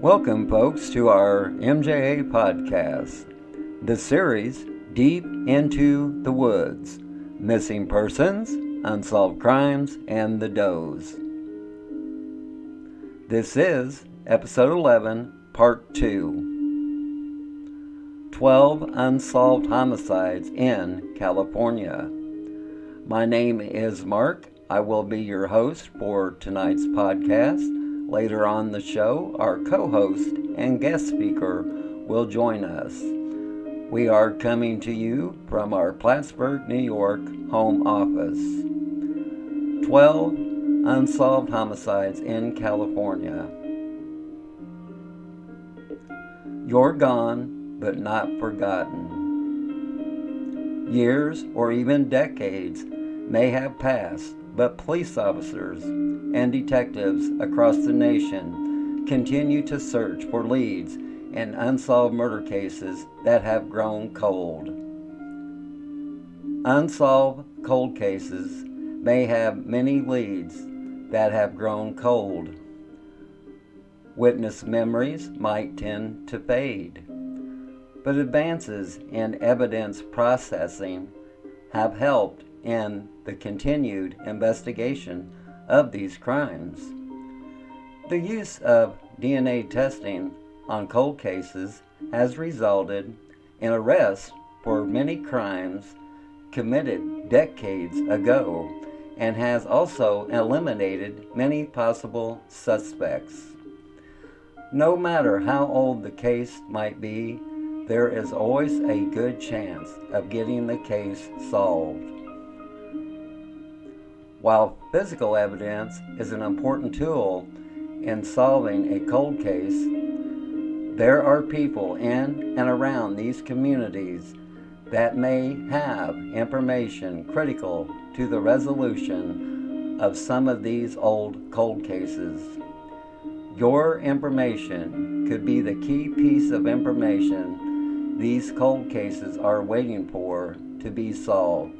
Welcome, folks, to our MJA podcast. The series, Deep into the Woods, Missing Persons, Unsolved Crimes, and the Does. This is Episode 11, Part 2. 12 Unsolved Homicides in California. My name is Mark. I will be your host for tonight's podcast. Later on the show, our co-host and guest speaker will join us. We are coming to you from our Plattsburgh, New York home office. 12 Unsolved Homicides in California. You're gone, but not forgotten. Years or even decades may have passed, but police officers and detectives across the nation continue to search for leads in unsolved murder cases that have grown cold. Unsolved cold cases may have many leads that have grown cold. Witness memories might tend to fade, but advances in evidence processing have helped in the continued investigation of these crimes. The use of DNA testing on cold cases has resulted in arrests for many crimes committed decades ago and has also eliminated many possible suspects. No matter how old the case might be, there is always a good chance of getting the case solved. While physical evidence is an important tool in solving a cold case, there are people in and around these communities that may have information critical to the resolution of some of these old cold cases. Your information could be the key piece of information these cold cases are waiting for to be solved.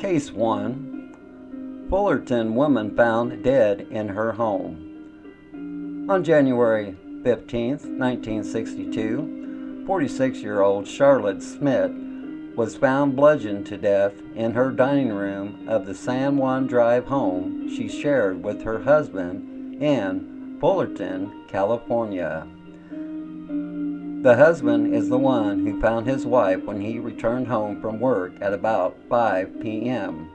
Case 1. Fullerton woman found dead in her home. On January 15, 1962, 46-year-old Charlotte Smith was found bludgeoned to death in her dining room of the San Juan Drive home she shared with her husband in Fullerton, California. The husband is the one who found his wife when he returned home from work at about 5 p.m.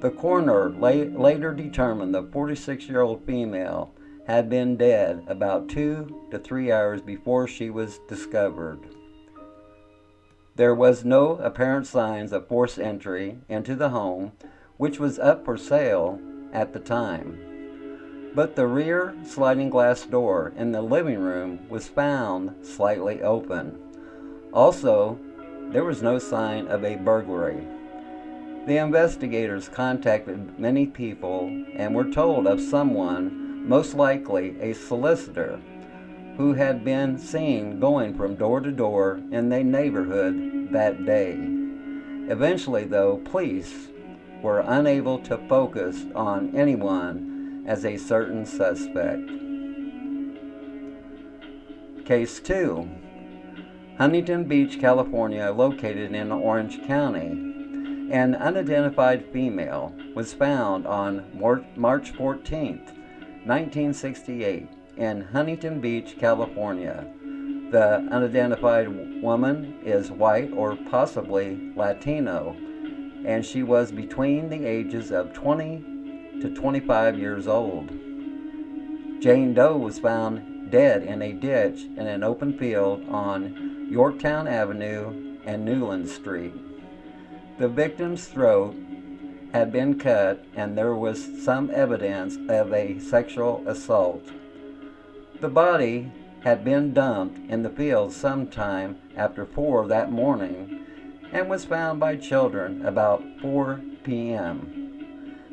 The coroner later determined the 46-year-old female had been dead about 2 to 3 hours before she was discovered. There was no apparent signs of forced entry into the home, which was up for sale at the time. But the rear sliding glass door in the living room was found slightly open. Also, there was no sign of a burglary. The investigators contacted many people and were told of someone, most likely a solicitor, who had been seen going from door to door in the neighborhood that day. Eventually, though, police were unable to focus on anyone as a certain suspect. Case 2. Huntington Beach, California, located in Orange County. An unidentified female was found on March 14, 1968, in Huntington Beach, California. The unidentified woman is white or possibly Latino, and she was between the ages of 20 to 25 years old. Jane Doe was found dead in a ditch in an open field on Yorktown Avenue and Newland Street. The victim's throat had been cut and there was some evidence of a sexual assault. The body had been dumped in the field sometime after 4 that morning and was found by children about 4 p.m.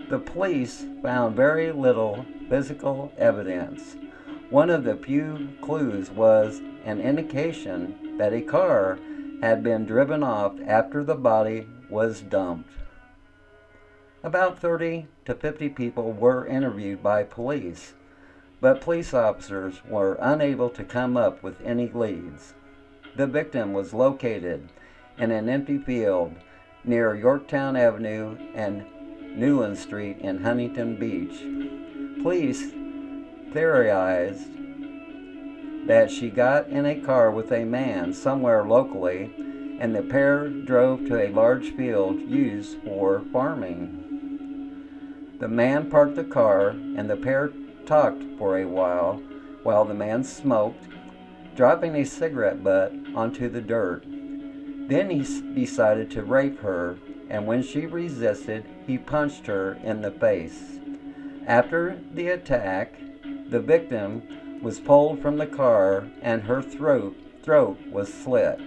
The police found very little physical evidence. One of the few clues was an indication that a car had been driven off after the body was dumped. About 30 to 50 people were interviewed by police, but police officers were unable to come up with any leads. The victim was located in an empty field near Yorktown Avenue and Newland Street in Huntington Beach. Police theorized that she got in a car with a man somewhere locally, and the pair drove to a large field used for farming. The man parked the car, and the pair talked for a while the man smoked, dropping a cigarette butt onto the dirt. Then he decided to rape her, and when she resisted, he punched her in the face. After the attack, the victim was pulled from the car and her throat was slit.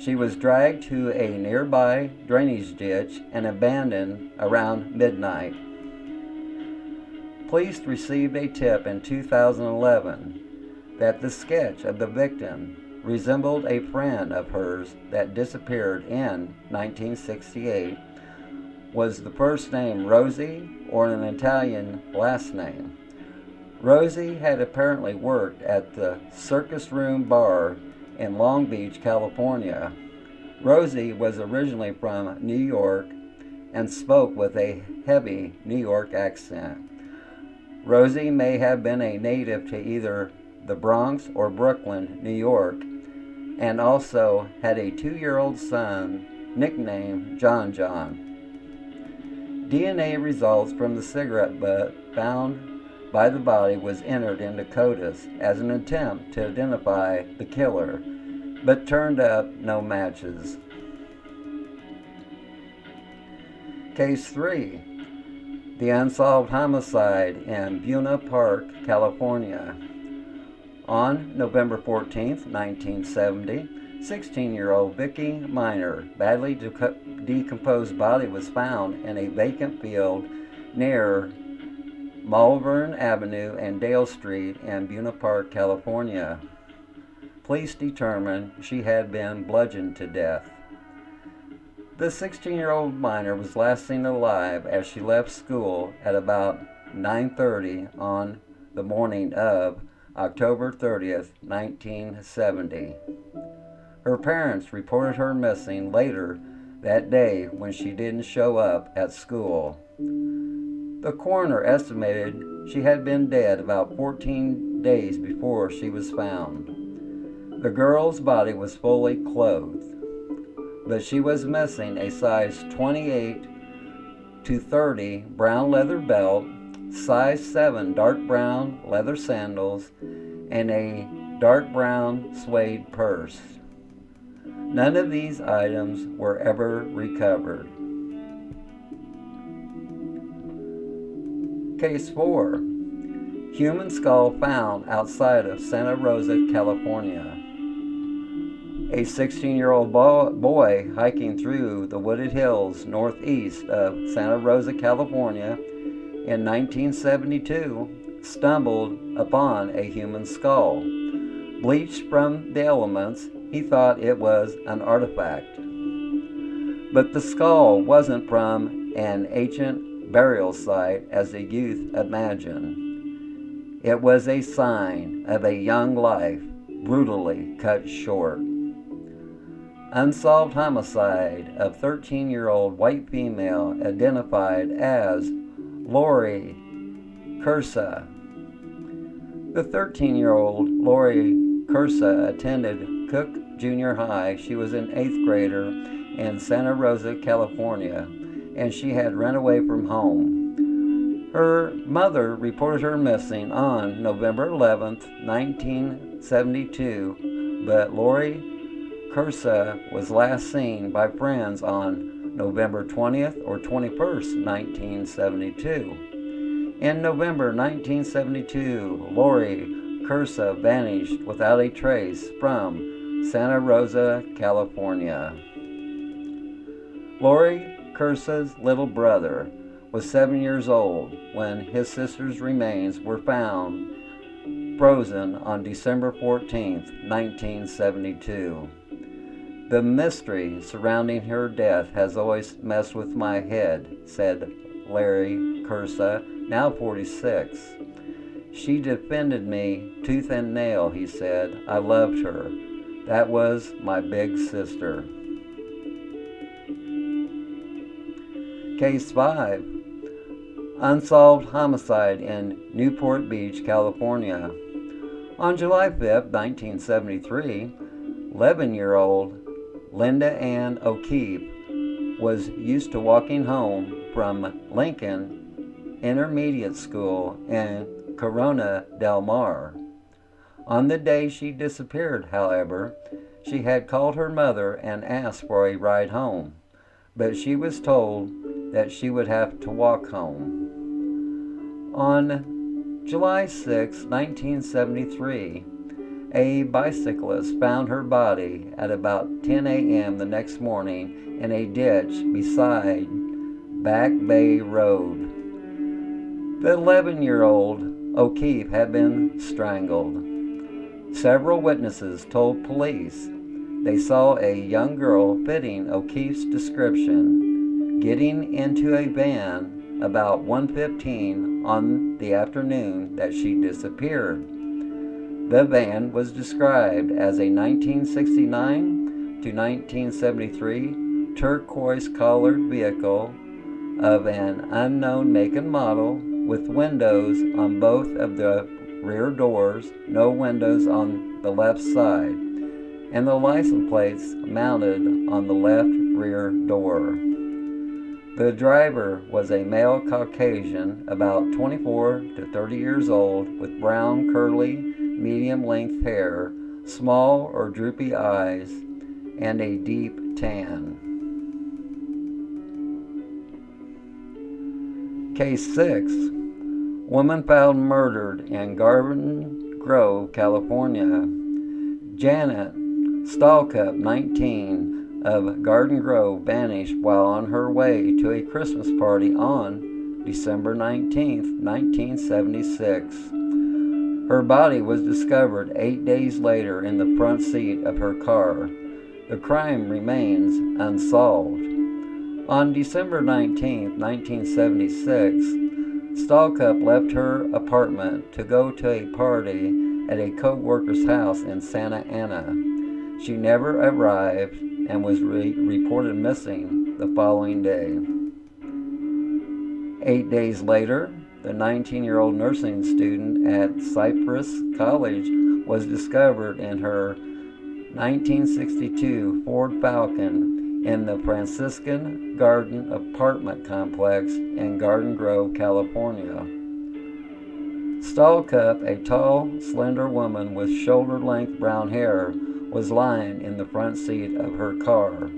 She was dragged to a nearby drainage ditch and abandoned around midnight. Police received a tip in 2011 that the sketch of the victim resembled a friend of hers that disappeared in 1968. Was the first name Rosie or an Italian last name? Rosie had apparently worked at the Circus Room Bar in Long Beach, California. Rosie was originally from New York and spoke with a heavy New York accent. Rosie may have been a native to either the Bronx or Brooklyn, New York, and also had a 2-year-old son nicknamed John John. DNA results from the cigarette butt found by the body was entered into CODIS as an attempt to identify the killer, but turned up no matches. Case 3. The Unsolved Homicide in Buena Park, California. On November 14, 1970, 16-year-old Vicky Minor badly decomposed body was found in a vacant field near Malvern Avenue and Dale Street in Buena Park, California. Police determined she had been bludgeoned to death. The 16-year-old minor was last seen alive as she left school at about 9:30 on the morning of October 30th, 1970. Her parents reported her missing later that day when she didn't show up at school. The coroner estimated she had been dead about 14 days before she was found. The girl's body was fully clothed, but she was missing a size 28 to 30 brown leather belt, size 7 dark brown leather sandals, and a dark brown suede purse. None of these items were ever recovered. Case 4. Human skull found outside of Santa Rosa, California. A 16-year-old boy hiking through the wooded hills northeast of Santa Rosa, California in 1972 stumbled upon a human skull. Bleached from the elements, he thought it was an artifact. But the skull wasn't from an ancient burial site as the youth imagined. It was a sign of a young life brutally cut short. Unsolved homicide of 13-year-old white female identified as Lori Cursa. The 13-year-old Lori Cursa attended Cook Junior High. She was an 8th grader in Santa Rosa, California, and she had run away from home. Her mother reported her missing on November 11, 1972, but Lori Cursa was last seen by friends on November 20th or 21st, 1972. In November 1972, Lori Cursa vanished without a trace from Santa Rosa, California. Lori Cursa's little brother was 7 years old when his sister's remains were found frozen on December 14, 1972. The mystery surrounding her death has always messed with my head, said Larry Cursa, now 46. She defended me tooth and nail, he said. I loved her. That was my big sister. Case 5. Unsolved homicide in Newport Beach, California. On July 5, 1973, 11-year-old Linda Ann O'Keefe was used to walking home from Lincoln Intermediate School in Corona del Mar. On the day she disappeared, however, she had called her mother and asked for a ride home, but she was told that she would have to walk home. On July 6, 1973, a bicyclist found her body at about 10 a.m. the next morning in a ditch beside Back Bay Road. The 11-year-old O'Keefe had been strangled. Several witnesses told police they saw a young girl fitting O'Keefe's description getting into a van about 1:15 on the afternoon that she disappeared. The van was described as a 1969 to 1973 turquoise-colored vehicle of an unknown make and model with windows on both of the rear doors, no windows on the left side, and the license plates mounted on the left rear door. The driver was a male Caucasian, about 24 to 30 years old, with brown, curly, medium-length hair, small or droopy eyes, and a deep tan. Case 6. Woman found murdered in Garden Grove, California. Janet Stallcup, 19, of Garden Grove, vanished while on her way to a Christmas party on December 19, 1976. Her body was discovered 8 days later in the front seat of her car. The crime remains unsolved. On December 19, 1976, Stallcup left her apartment to go to a party at a co-worker's house in Santa Ana. She never arrived and was reported missing the following day. 8 days later, the 19-year-old nursing student at Cypress College was discovered in her 1962 Ford Falcon in the Franciscan Garden apartment complex in Garden Grove, California. Stallcup, a tall, slender woman with shoulder-length brown hair, was lying in the front seat of her car.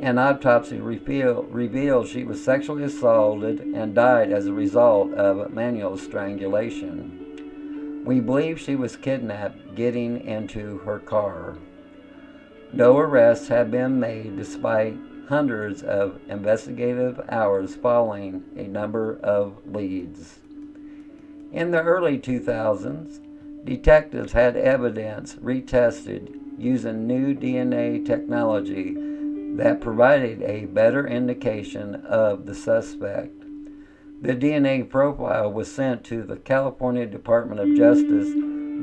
An autopsy revealed she was sexually assaulted and died as a result of manual strangulation. We believe she was kidnapped getting into her car. No arrests have been made despite hundreds of investigative hours following a number of leads. In the early 2000s, detectives had evidence retested using new DNA technology that provided a better indication of the suspect. The DNA profile was sent to the California Department of Justice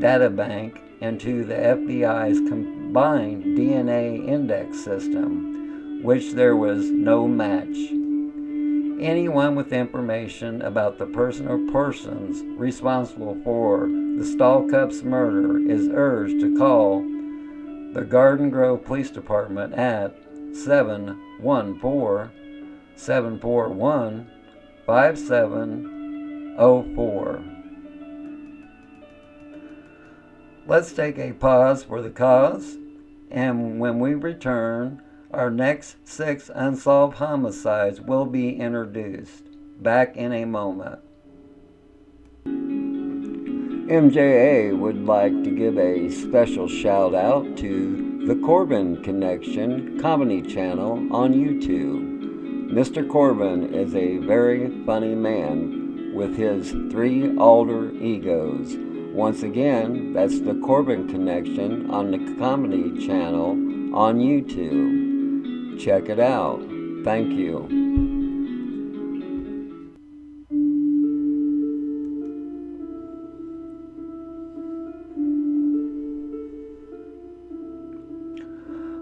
databank and to the FBI's combined DNA index system, which there was no match. Anyone with information about the person or persons responsible for the Stallcup's murder is urged to call the Garden Grove Police Department at 714-741-5704. Let's take a pause for the cause, and when we return, our next 6 unsolved homicides will be introduced. Back in a moment. MJA would like to give a special shout out to the Corbin Connection comedy channel on YouTube. Mr. Corbin is a very funny man with his 3 alter egos. Once again, that's the Corbin Connection on the Comedy Channel on YouTube. Check it out. Thank you.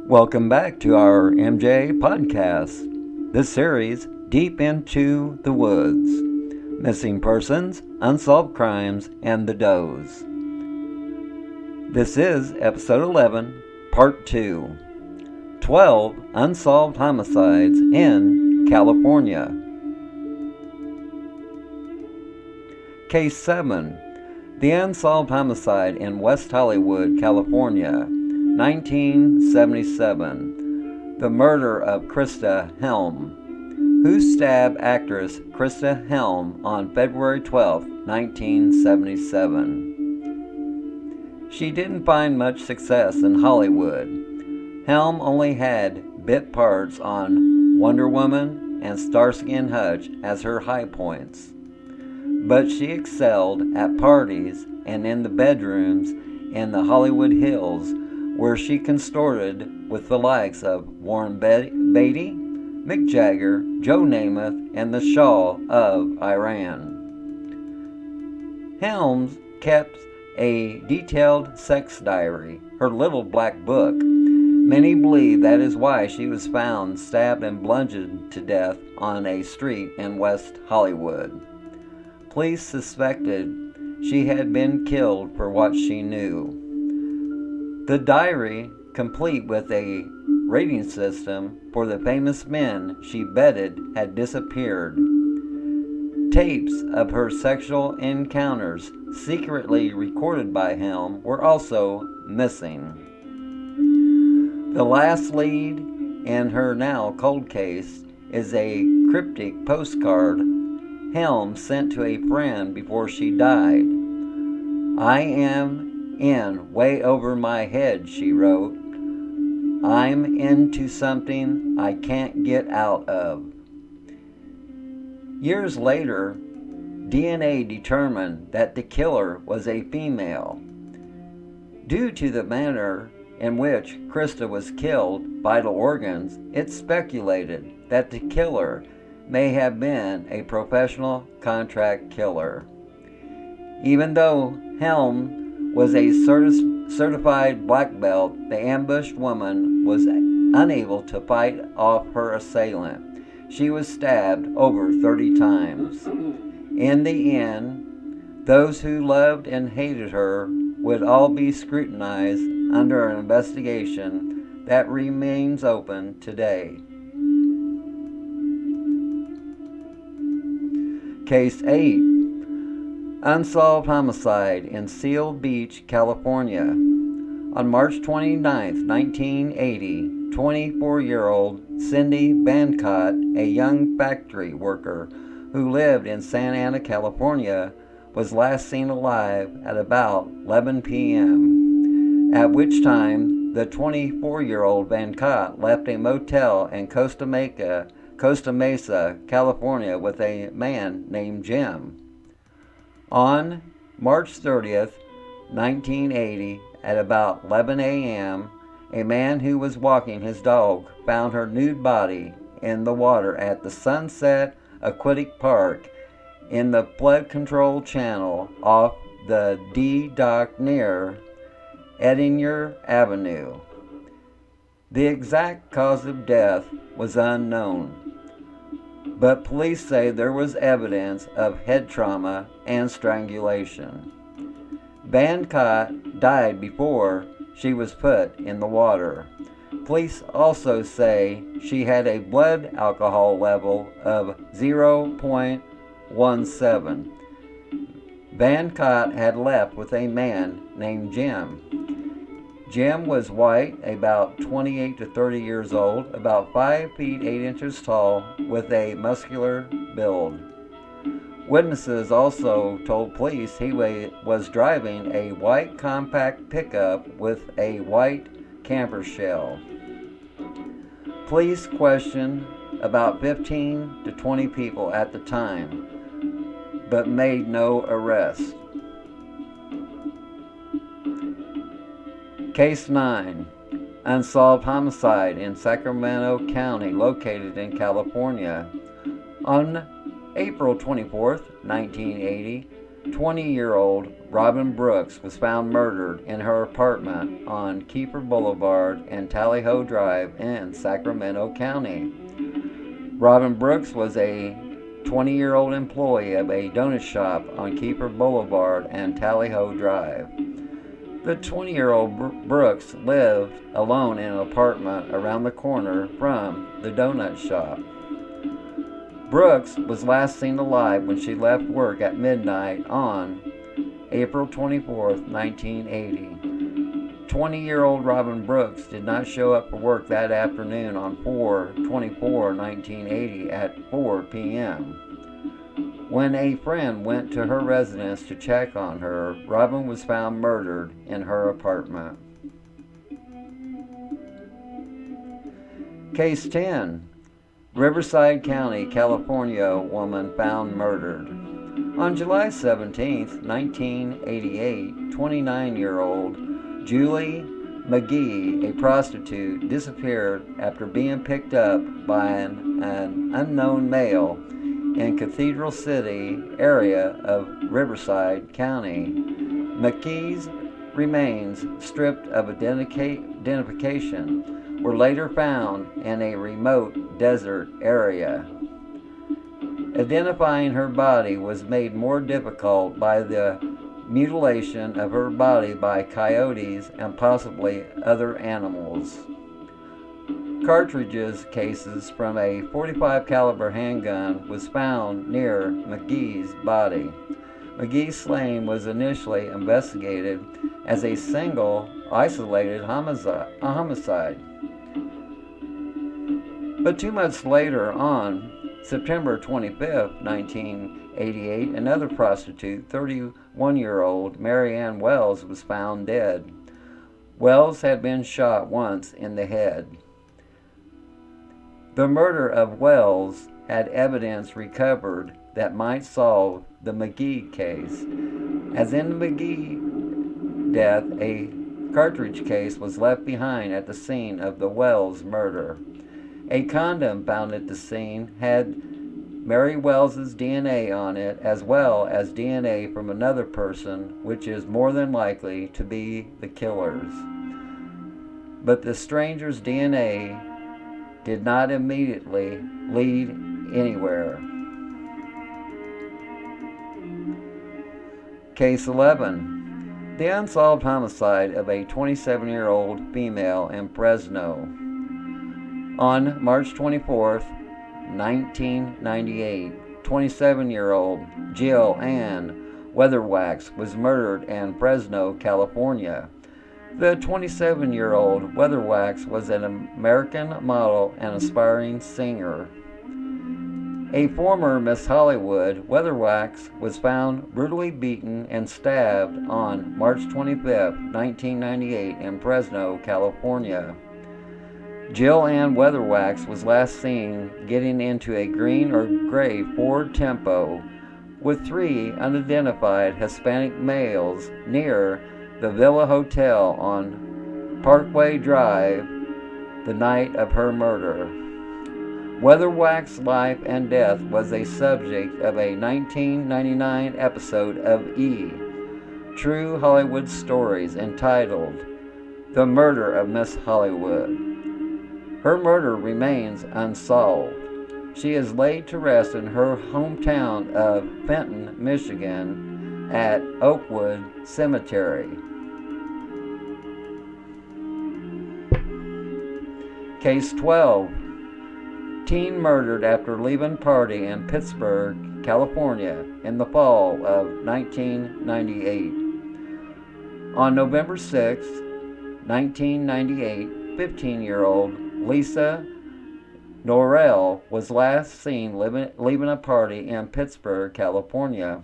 Welcome back to our MJ podcast. This series, Deep into the Woods. Missing Persons, Unsolved Crimes, and the Does. This is Episode 11, Part 2. 12 Unsolved Homicides in California. Case 7. The Unsolved Homicide in West Hollywood, California, 1977. The murder of Krista Helm. Who stabbed actress Krista Helm on February 12, 1977? She didn't find much success in Hollywood. Helm only had bit parts on Wonder Woman and Starsky and Hutch as her high points. But she excelled at parties and in the bedrooms in the Hollywood Hills, where she consorted with the likes of Warren Beatty, Mick Jagger, Joe Namath, and the Shah of Iran. Helms kept a detailed sex diary, her little black book. Many believe that is why she was found stabbed and bludgeoned to death on a street in West Hollywood. Police suspected she had been killed for what she knew. The diary, complete with a rating system for the famous men she betted had disappeared. Tapes of her sexual encounters, secretly recorded by Helm, were also missing. The last lead in her now cold case is a cryptic postcard Helm sent to a friend before she died. "I am in way over my head," she wrote. "I'm into something I can't get out of." Years later, DNA determined that the killer was a female. Due to the manner in which Krista was killed, vital organs, it's speculated that the killer may have been a professional contract killer. Even though Helm was a certified black belt, the ambushed woman was unable to fight off her assailant. She was stabbed over 30 times. In the end, those who loved and hated her would all be scrutinized under an investigation that remains open today. Case 8. Unsolved Homicide in Seal Beach, California. On March 29, 1980, 24-year-old Cindy Bancott, a young factory worker who lived in Santa Ana, California, was last seen alive at about 11 p.m., at which time the 24-year-old Bancott left a motel in Costa Mesa, California with a man named Jim. On March 30th, 1980, at about 11 a.m., a man who was walking his dog found her nude body in the water at the Sunset Aquatic Park in the flood control channel off the D dock near Edinger Avenue. The exact cause of death was unknown, but police say there was evidence of head trauma and strangulation. Bancott died before she was put in the water. Police also say she had a blood alcohol level of 0.17. Bancott had left with a man named Jim. Jim was white, about 28 to 30 years old, about 5 feet 8 inches tall, with a muscular build. Witnesses also told police he was driving a white compact pickup with a white camper shell. Police questioned about 15 to 20 people at the time, but made no arrests. Case 9. Unsolved homicide in Sacramento County, located in California. On April 24, 1980, 20-year-old Robin Brooks was found murdered in her apartment on Keeper Boulevard and Tallyho Drive in Sacramento County. Robin Brooks was a 20-year-old employee of a donut shop on Keeper Boulevard and Tallyho Drive. The 20-year-old Brooks lived alone in an apartment around the corner from the donut shop. Brooks was last seen alive when she left work at midnight on April 24, 1980. 20-year-old Robin Brooks did not show up for work that afternoon on 4/24/1980 at 4 p.m. When a friend went to her residence to check on her, Robin was found murdered in her apartment. Case 10. Riverside County, California, woman found murdered. On July 17, 1988, 29-year-old Julie McGee, a prostitute, disappeared after being picked up by an unknown male in Cathedral City area of Riverside County. McGee's remains, stripped of identification, were later found in a remote desert area. Identifying her body was made more difficult by the mutilation of her body by coyotes and possibly other animals. Cartridges cases from a .45 caliber handgun was found near McGee's body. McGee's slaying was initially investigated as a single, isolated homicide. But 2 months later, on September 25, 1988, another prostitute, 31-year-old Mary Ann Wells, was found dead. Wells had been shot once in the head. The murder of Wells had evidence recovered that might solve the McGee case. As in the McGee death, a cartridge case was left behind at the scene of the Wells murder. A condom found at the scene had Mary Wells's DNA on it, as well as DNA from another person, which is more than likely to be the killer's. But the stranger's DNA did not immediately lead anywhere. Case 11. The unsolved homicide of a 27-year-old female in Fresno. On March 24, 1998, 27-year-old Jill Ann Weatherwax was murdered in Fresno, California. The 27-year-old Weatherwax was an American model and aspiring singer. A former Miss Hollywood, Weatherwax was found brutally beaten and stabbed on March 25, 1998 in Fresno, California. Jill Ann Weatherwax was last seen getting into a green or gray Ford Tempo with 3 unidentified Hispanic males near the Villa Hotel on Parkway Drive the night of her murder. Weatherwax's life and death was a subject of a 1999 episode of E! True Hollywood Stories entitled The Murder of Miss Hollywood. Her murder remains unsolved. She is laid to rest in her hometown of Fenton, Michigan at Oakwood Cemetery. Case 12. Teen murdered after leaving party in Pittsburgh, California in the fall of 1998. On November 6, 1998, 15-year-old Lisa Norrell was last seen leaving a party in Pittsburgh, California.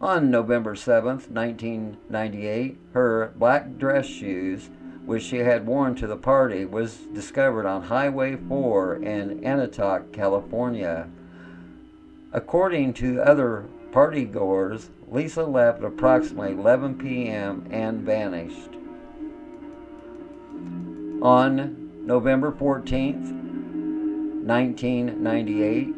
On November 7, 1998, her black dress shoes, which she had worn to the party, was discovered on Highway 4 in Anatok, California. According to other partygoers, Lisa left at approximately 11 p.m. and vanished. On November 14th, 1998,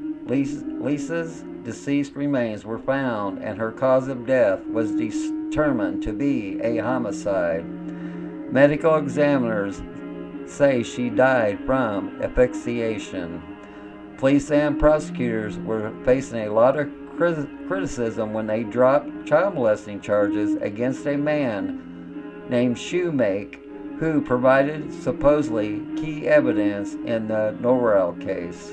Lisa's deceased remains were found and her cause of death was determined to be a homicide. Medical examiners say she died from asphyxiation. Police and prosecutors were facing a lot of criticism when they dropped child molesting charges against a man named Shoemake, who provided supposedly key evidence in the Norrell case.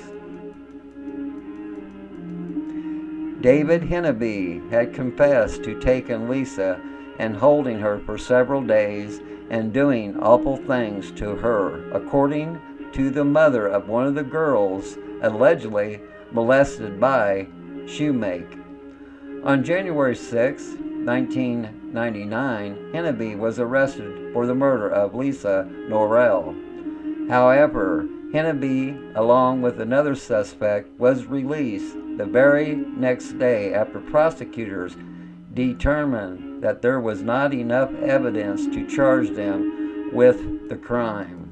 David Henneby had confessed to taking Lisa and holding her for several days and doing awful things to her, according to the mother of one of the girls allegedly molested by Shoemake. On January 6, 1999, Henneby was arrested for the murder of Lisa Norrell. However, Henneby, along with another suspect, was released the very next day after prosecutors determined that there was not enough evidence to charge them with the crime.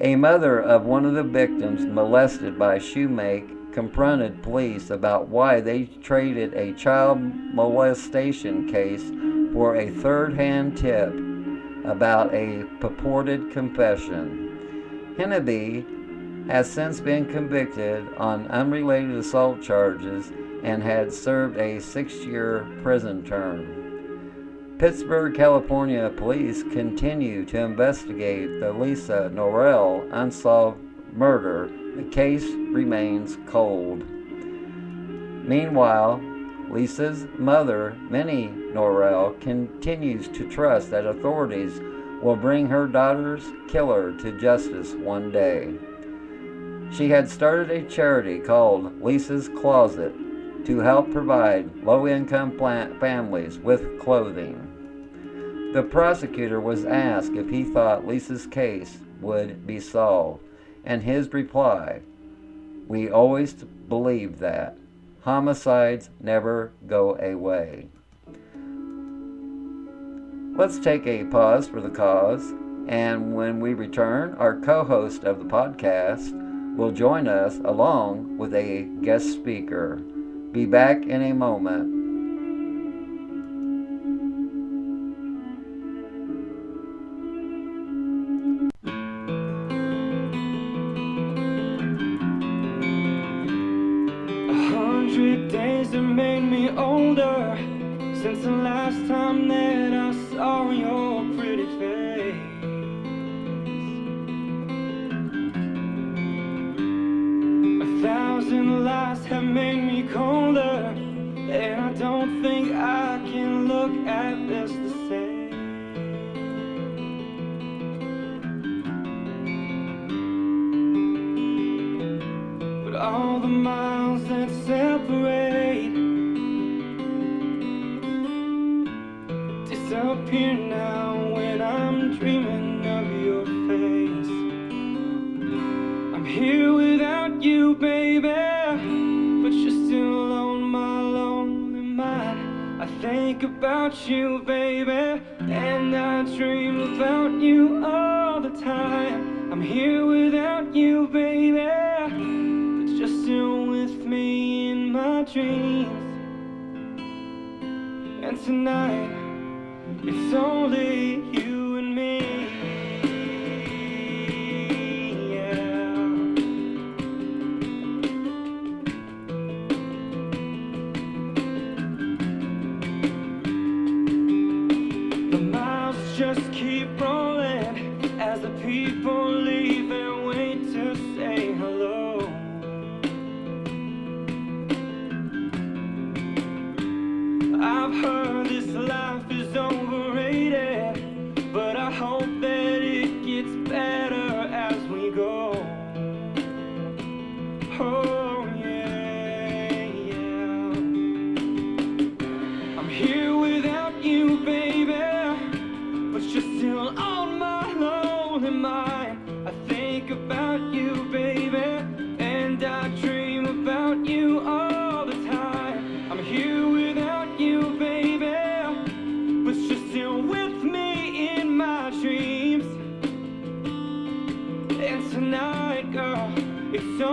A mother of one of the victims molested by Shoemake confronted police about why they traded a child molestation case for a third-hand tip about a purported confession. Henneby has since been convicted on unrelated assault charges and had served a 6-year prison term. Pittsburgh, California police continue to investigate the Lisa Norrell unsolved murder. The case remains cold. Meanwhile, Lisa's mother, Minnie Norrell, continues to trust that authorities will bring her daughter's killer to justice one day. She had started a charity called Lisa's Closet to help provide low-income families with clothing. The prosecutor was asked if he thought Lisa's case would be solved, and his reply, "We always believed that. Homicides never go away." Let's take a pause for the cause, and when we return, our co-host of the podcast will join us along with a guest speaker. Be back in a moment. Days have made me older since the last time that I saw your pretty face. 1,000 lies have made me colder, and I don't think I can look at this the same. But all the miles that separate disappear now when I'm dreaming of your face. I'm here without you, baby, but you're still on my lonely mind. I think about you, baby, and I dream about you all the time. I'm here without you, baby, but you're still with me in my dreams. And tonight, it's only you and me, yeah. The miles just keep rolling as the people leave and wait to say hello. I've heard this life is overrated, but I hope that it gets better as we go. Oh yeah, yeah. I'm here without you, baby, but you're still on my lonely mind. I think about you, baby, and I dream about you all the time.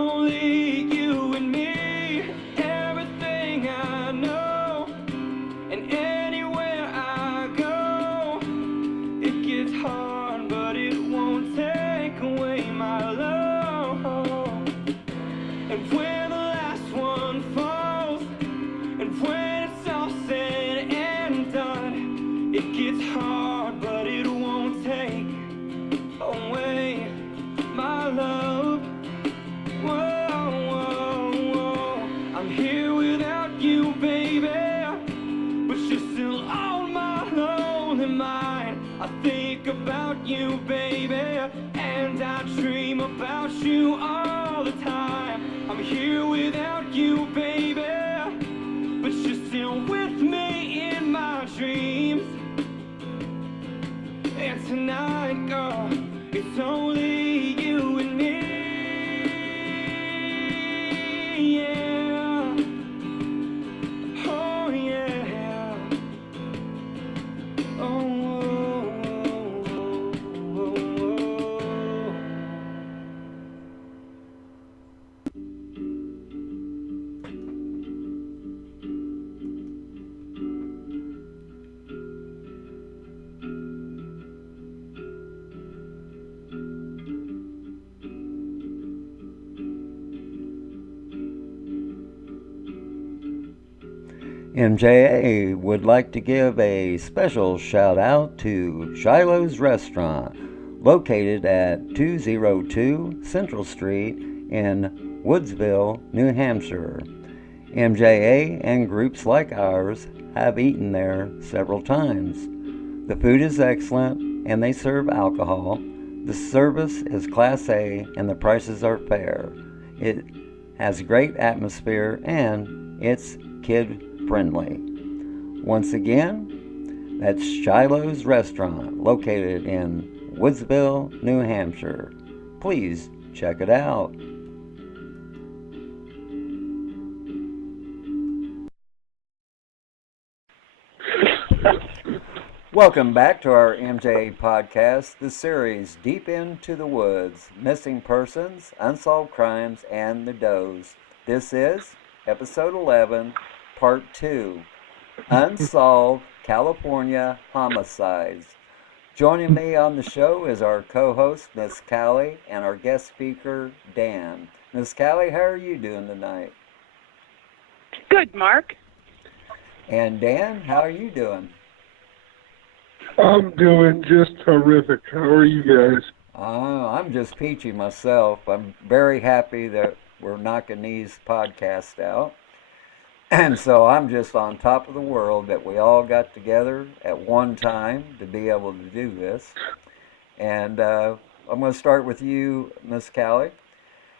only you and me, everything I know, and anywhere I go. It gets hard, but it won't take away my love. And when the last one falls, and when it's all said and done, it gets hard, but it won't take away my love. Whoa, whoa, whoa. I'm here without you, baby, but you're still on my lonely mind. I think about you, baby, and I dream about you all the time. I'm here without you, baby, but you're still with me in my dreams. And tonight, girl, it's only you and me. Yeah. Oh, yeah. Oh, oh, oh, oh, oh. MJA would like to give a special shout out to Shiloh's Restaurant, located at 202 Central Street in Woodsville, New Hampshire. MJA and groups like ours have eaten there several times. The food is excellent and they serve alcohol. The service is Class A and the prices are fair. It has great atmosphere and it's kid friendly. Once again, that's Shiloh's Restaurant, located in Woodsville, New Hampshire. Please check it out. Welcome back to our MJ podcast, the series Deep Into the Woods, Missing Persons, Unsolved Crimes, and the Does. This is episode 11, part 2, Unsolved California Homicides. Joining me on the show is our co-host, Miss Cali, and our guest speaker, Dan. Miss Cali, how are you doing tonight? Good, Mark. And Dan, how are you doing? I'm doing just terrific. How are you guys? I'm just peachy myself. I'm very happy that we're knocking these podcasts out. And so I'm just on top of the world that we all got together at one time to be able to do this. And I'm going to start with you, Miss Cali.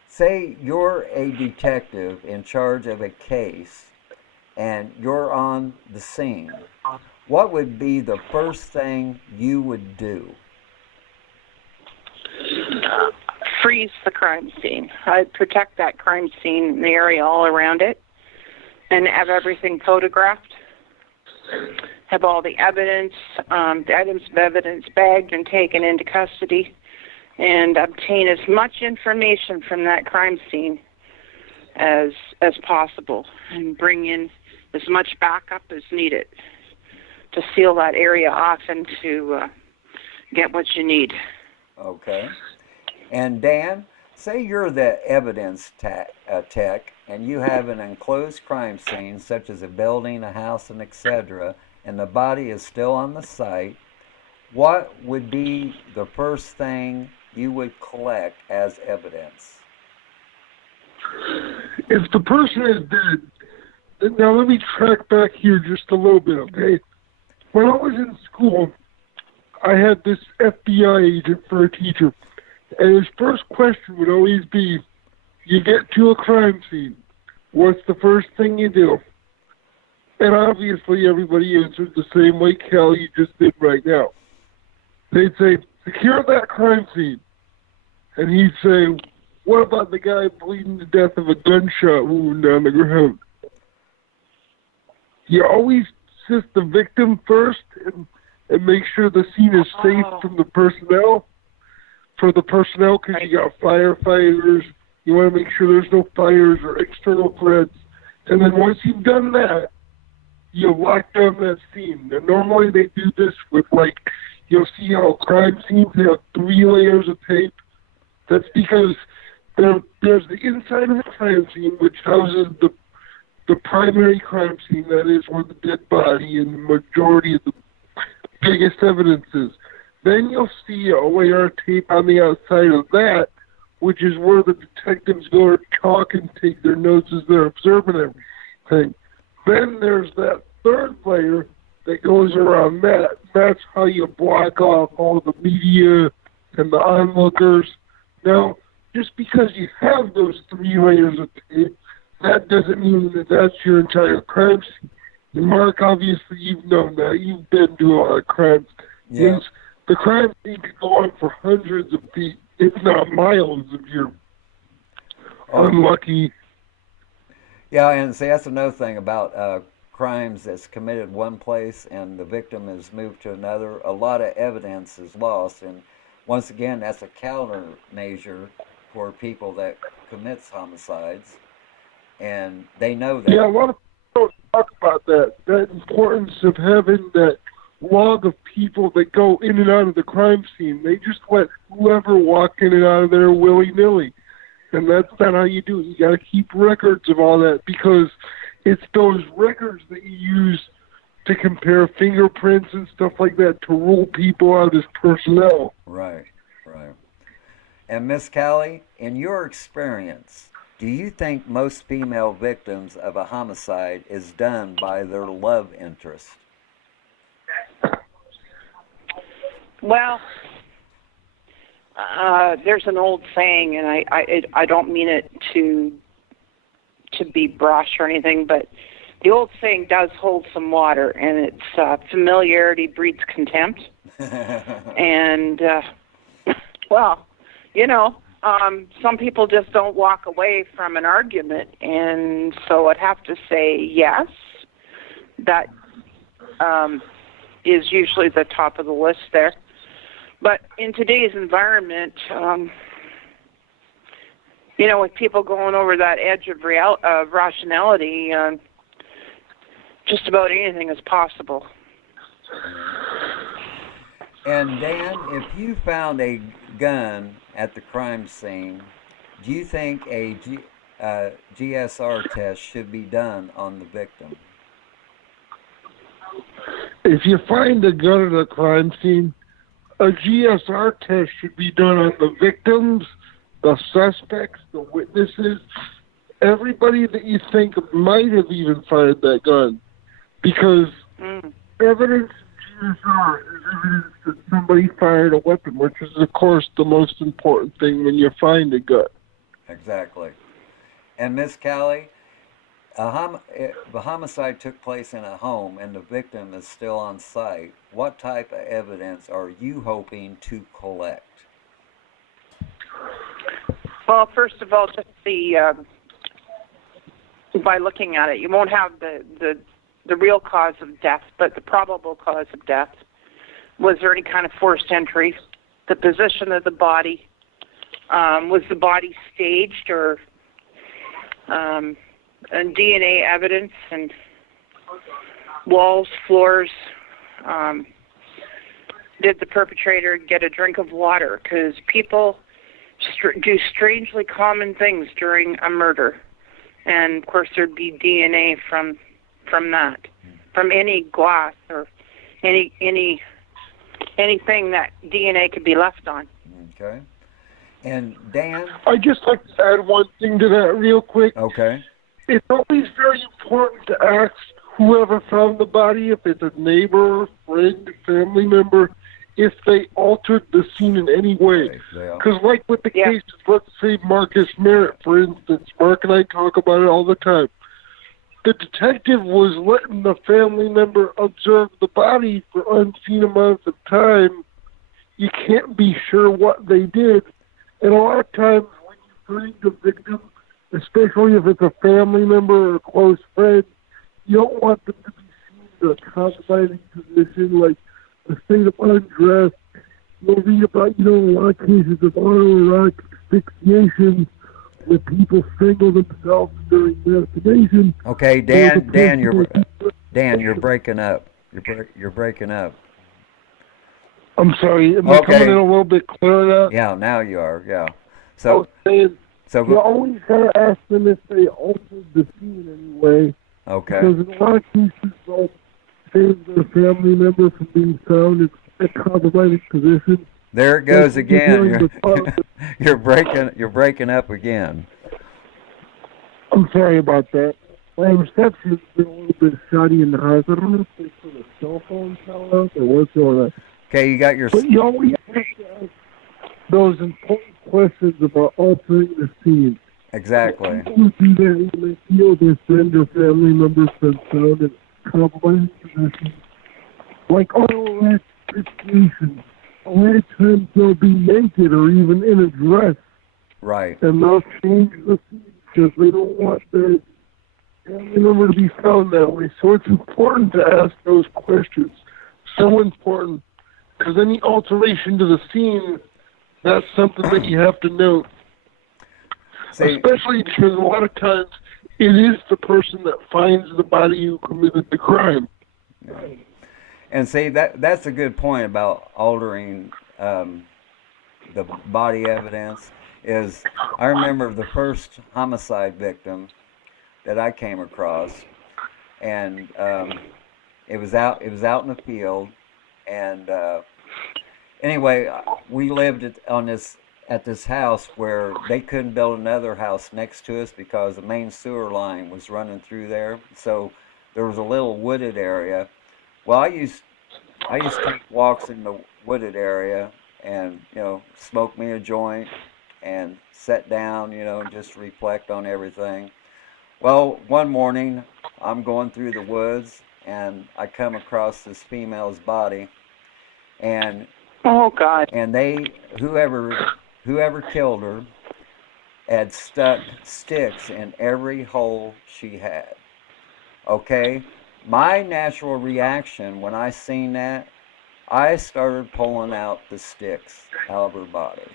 Say you're a detective in charge of a case and you're on the scene. What would be the first thing you would do? Freeze the crime scene. I'd protect that crime scene and the area all around it and have everything photographed, have all the evidence, the items of evidence bagged and taken into custody, and obtain as much information from that crime scene as possible and bring in as much backup as needed to seal that area off and to get what you need. Okay. And Dan, say you're the evidence tech and you have an enclosed crime scene such as a building, a house, and etc., and the body is still on the site. What would be the first thing you would collect as evidence? If the person is dead, now let me track back here just a little bit, okay? When I was in school, I had this FBI agent for a teacher, and his first question would always be, you get to a crime scene, what's the first thing you do? And obviously everybody answered the same way Cal you just did right now. They'd say, secure that crime scene. And he'd say, what about the guy bleeding to death of a gunshot wound on the ground? You always assist the victim first and make sure the scene is safe from the personnel. For the personnel, because you got firefighters, You want to make sure there's no fires or external threats. And then once you've done that, you lock down that scene. Now, normally they do this with, like, you'll see how crime scenes have 3 layers of tape. That's because there's the inside of the crime scene, which houses the primary crime scene, that is where the dead body and the majority of the biggest evidence is. Then you'll see a layer of tape on the outside of that, which is where the detectives go to talk and take their notes as they're observing everything. Then there's that third layer that goes around that. That's how you block off all the media and the onlookers. Now, just because you have those 3 layers of tape, that doesn't mean that that's your entire crime scene. And Mark, obviously, you've known that. You've been to a lot of crimes. Yeah. Yes, the crime scene could go on for hundreds of feet, if not miles, if you're unlucky. Yeah, and see, that's another thing about crimes that's committed one place and the victim is moved to another. A lot of evidence is lost, and once again, that's a countermeasure for people that commits homicides, and they know that. Yeah, a lot of people don't talk about that importance of having that log of people that go in and out of the crime scene. They just let whoever walk in and out of there willy-nilly. And that's not how you do it. You got to keep records of all that, because it's those records that you use to compare fingerprints and stuff like that to rule people out as personnel. Right, right. And Miss Cali, in your experience, do you think most female victims of a homicide is done by their love interest? Well, there's an old saying, and I don't mean it to be brash or anything, but the old saying does hold some water, and it's familiarity breeds contempt. And, well, you know, some people just don't walk away from an argument, and so I'd have to say yes, that is usually the top of the list there. But in today's environment, you know, with people going over that edge of rationality, just about anything is possible. And Dan, if you found a gun at the crime scene, do you think a GSR test should be done on the victim? If you find a gun at a crime scene, a GSR test should be done on the victims, the suspects, the witnesses, everybody that you think might have even fired that gun. Because evidence in GSR is evidence that somebody fired a weapon, which is, of course, the most important thing when you find a gun. Exactly. And Miss Cali, the homicide took place in a home and the victim is still on site. What type of evidence are you hoping to collect? Well, first of all, just by looking at it, you won't have the real cause of death, but the probable cause of death. Was there any kind of forced entry? The position of the body. Was the body staged, or and DNA evidence and walls, floors. Did the perpetrator get a drink of water? Because people do strangely common things during a murder, and of course there'd be DNA from that, from any glass or anything that DNA could be left on. Okay. And Dan? I'd just like to add one thing to that real quick. Okay. It's always very important to ask whoever found the body, if it's a neighbor, friend, family member, if they altered the scene in any way. Because like with the case, let's say Marcus Merritt, for instance, Mark and I talk about it all the time. The detective was letting the family member observe the body for unseen amounts of time. You can't be sure what they did. And a lot of times when you find the victim, especially if it's a family member or a close friend, you don't want them to be seen in a confining position, like a state of undress. You'll read about, a lot of cases of autoerotic asphyxiation the people strangle themselves during masturbation. Okay, Dan, you're breaking up. You're breaking up. I'm sorry, am I coming in a little bit clearer now? Yeah, now you are. Yeah. I was saying, so you always gotta ask them if they altered the scene anyway. Okay. Because in a lot of cases, they'll save their family member from being found in a compromising position. There it goes again. You're breaking up again. I'm sorry about that. My reception's been a little bit shoddy in the house. I don't know if they put a cell phone tower out or what's going on. Okay, you got your... But you always have to ask those important questions about altering the scene. Exactly. People who do that when they feel their friend or family members been found in compromising positions. Like auto situations, a lot of times they'll be naked or even in a dress. Right. And they'll change the scene because they don't want their family member to be found that way. So it's important to ask those questions. So important. Because any alteration to the scene, that's something that you have to note. Especially because a lot of times it is the person that finds the body who committed the crime. Yeah. And see, that's a good point about altering the body evidence. Is I remember the first homicide victim that I came across, and it was out in the field, and anyway, we lived at this house where they couldn't build another house next to us because the main sewer line was running through there. So there was a little wooded area. Well, I used to take walks in the wooded area and, smoke me a joint and sit down, and just reflect on everything. Well, one morning I'm going through the woods and I come across this female's body, and oh God! And whoever killed her had stuck sticks in every hole she had. Okay? My natural reaction when I seen that, I started pulling out the sticks out of her body.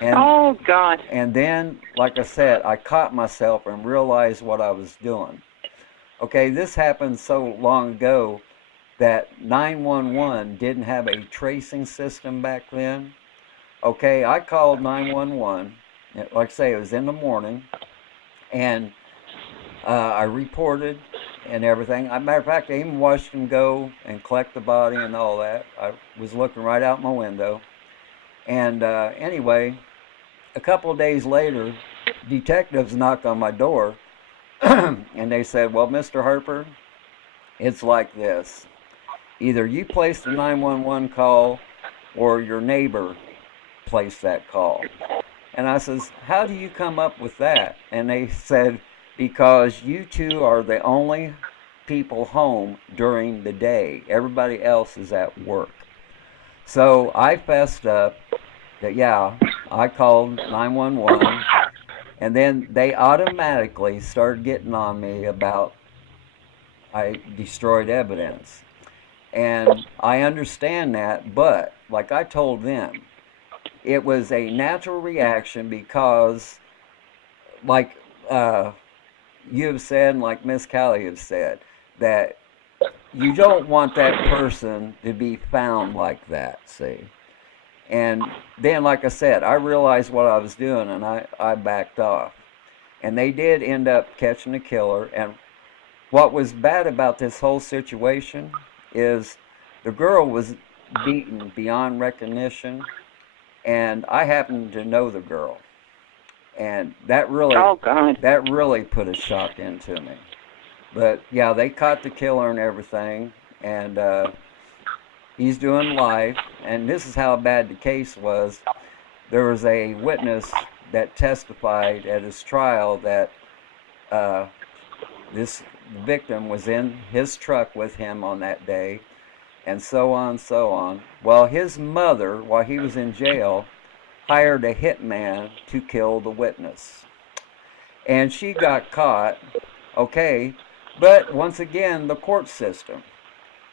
And, oh God! And then, like I said, I caught myself and realized what I was doing. Okay, this happened so long ago that 911 didn't have a tracing system back then. Okay, I called 911. Like I say, it was in the morning, and I reported and everything. As a matter of fact, I even watched them go and collect the body and all that. I was looking right out my window. And anyway, a couple of days later, detectives knocked on my door, and they said, well, Mr. Harper, it's like this. Either you placed a 911 call or your neighbor placed that call. And I says, how do you come up with that? And they said, because you two are the only people home during the day. Everybody else is at work. So I fessed up that, yeah, I called 911, and then they automatically started getting on me about I destroyed evidence. And I understand that, but like I told them, it was a natural reaction because, like you have said, and like Miss Cali has said, that you don't want that person to be found like that, see. And then, like I said, I realized what I was doing, and I backed off. And they did end up catching the killer. And what was bad about this whole situation is the girl was beaten beyond recognition, and I happened to know the girl, and that really put a shock into me. But yeah, they caught the killer and everything, and he's doing life. And this is how bad the case was. There was a witness that testified at his trial that this victim was in his truck with him on that day, and so on, so on. Well, his mother, while he was in jail, hired a hitman to kill the witness. And she got caught, okay, but once again, the court system,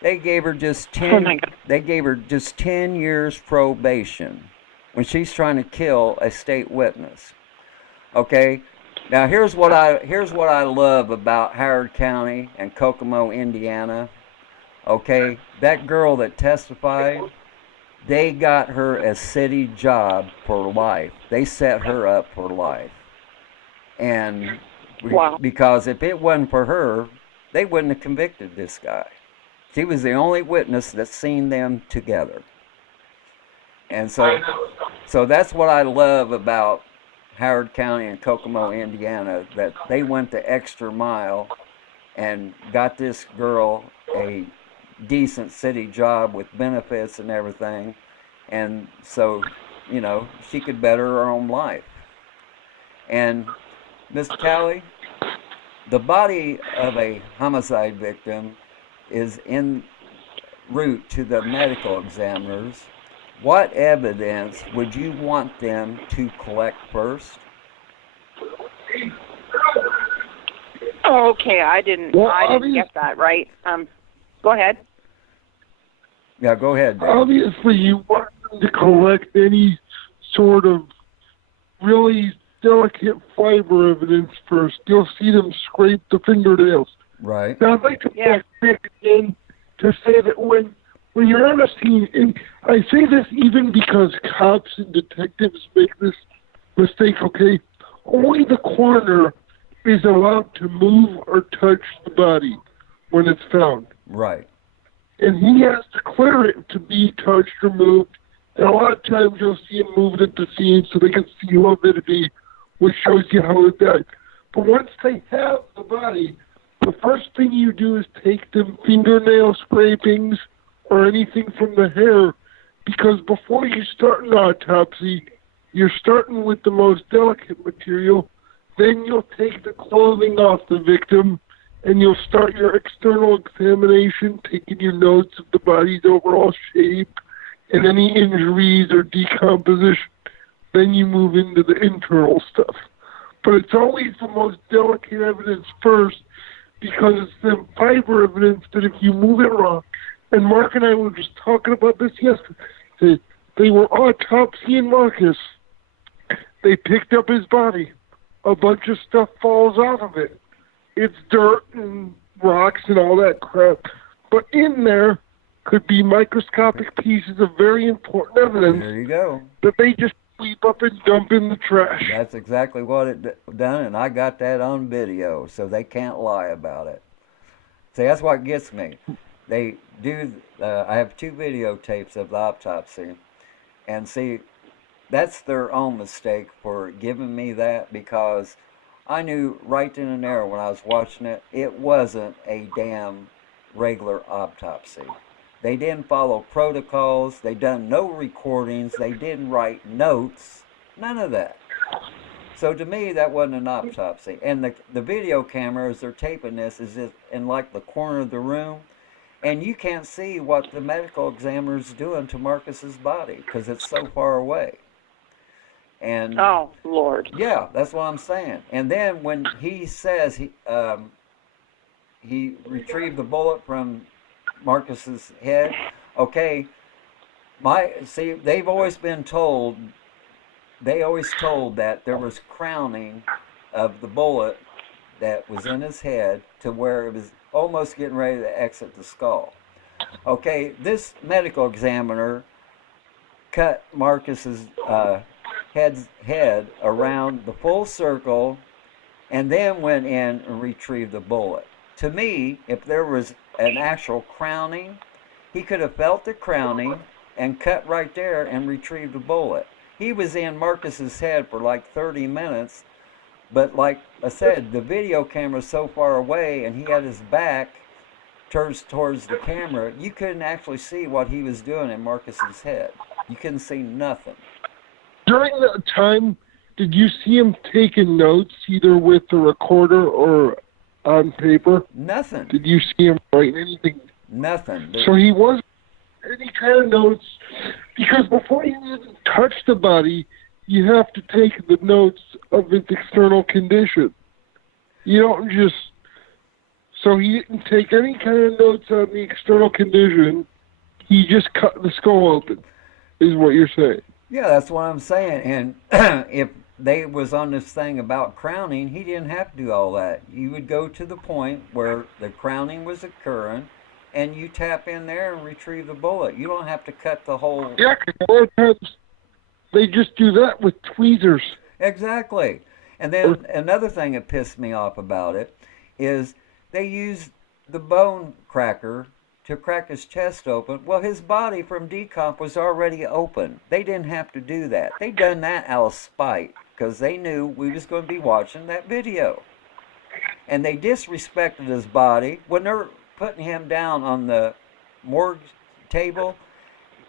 they gave her just 10 years probation when she's trying to kill a state witness. Okay. Now here's what I love about Howard County and Kokomo, Indiana. Okay, that girl that testified, they got her a city job for life. They set her up for life. And Wow. because if it wasn't for her, they wouldn't have convicted this guy. She was the only witness that seen them together. And so that's what I love about Howard County and Kokomo, Indiana, that they went the extra mile and got this girl a decent city job with benefits and everything. And so, you know, she could better her own life. And Miss Cali, the body of a homicide victim is en route to the medical examiners. What evidence would you want them to collect first? Okay, I didn't get that right. Go ahead. Yeah, go ahead, Dave. Obviously, you want them to collect any sort of really delicate fiber evidence first. You'll see them scrape the fingernails. Right. Now, I'd like to back in to say that when you're on a scene, and I say this even because cops and detectives make this mistake, okay? Only the coroner is allowed to move or touch the body when it's found. Right. And he has to clear it to be touched or moved. And a lot of times you'll see him moved at the scene so they can see morbidity, which shows you how it died. But once they have the body, the first thing you do is take them fingernail scrapings or anything from the hair, because before you start an autopsy, you're starting with the most delicate material. Then you'll take the clothing off the victim, and you'll start your external examination, taking your notes of the body's overall shape and any injuries or decomposition. Then you move into the internal stuff. But it's always the most delicate evidence first, because it's the fiber evidence that if you move it wrong, and Mark and I were just talking about this yesterday, they were autopsying Marcus. They picked up his body. A bunch of stuff falls out of it. It's dirt and rocks and all that crap. But in there could be microscopic pieces of very important evidence. There you go. That they just sweep up and dump in the trash. That's exactly what it done, and I got that on video, so they can't lie about it. See, that's what gets me. They do. I have 2 videotapes of the autopsy, and see, that's their own mistake for giving me that, because I knew right then and there when I was watching it, it wasn't a damn regular autopsy. They didn't follow protocols. They done no recordings. They didn't write notes. None of that. So to me, that wasn't an autopsy. And the video cameras, they're taping this, is just in like the corner of the room. And you can't see what the medical examiner's doing to Marcus's body because it's so far away. And oh, Lord. Yeah, that's what I'm saying. And then when he says he retrieved the bullet from Marcus's head, okay, they've always been told, they always told that there was crowning of the bullet that was in his head to where it was almost getting ready to exit the skull. Okay, this medical examiner cut Marcus's head around the full circle and then went in and retrieved the bullet. To me, if there was an actual crowning, he could have felt the crowning and cut right there and retrieved the bullet. He was in Marcus's head for like 30 minutes, but like I said, the video camera's so far away and he had his back towards the camera, you couldn't actually see what he was doing in Marcus's head. You couldn't see nothing. During that time, did you see him taking notes either with the recorder or on paper? Nothing. Did you see him write anything? Nothing. So he wasn't any kind of notes, because before you even touch the body, you have to take the notes of its external condition. You don't just... So he didn't take any kind of notes on the external condition. He just cut the skull open, is what you're saying. Yeah, that's what I'm saying. And if they was on this thing about crowning, he didn't have to do all that. You would go to the point where the crowning was occurring, and you tap in there and retrieve the bullet. You don't have to cut the whole... Yeah, because a lot of times they just do that with tweezers. Exactly. And then another thing that pissed me off about it is they used the bone cracker to crack his chest open. Well, his body from decomp was already open. They didn't have to do that. They done that out of spite because they knew we was going to be watching that video. And they disrespected his body. When they're putting him down on the morgue table,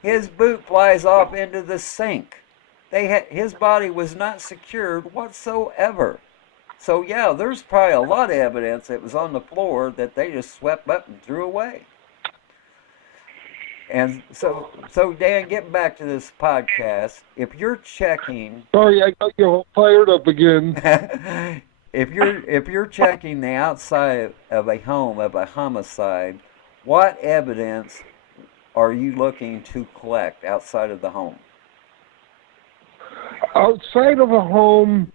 his boot flies off into the sink. His body was not secured whatsoever. So yeah, there's probably a lot of evidence that was on the floor that they just swept up and threw away. And so Dan, getting back to this podcast, if you're checking... Sorry, I got you all fired up again. If you're checking the outside of a home of a homicide, what evidence are you looking to collect outside of the home? Outside of a home,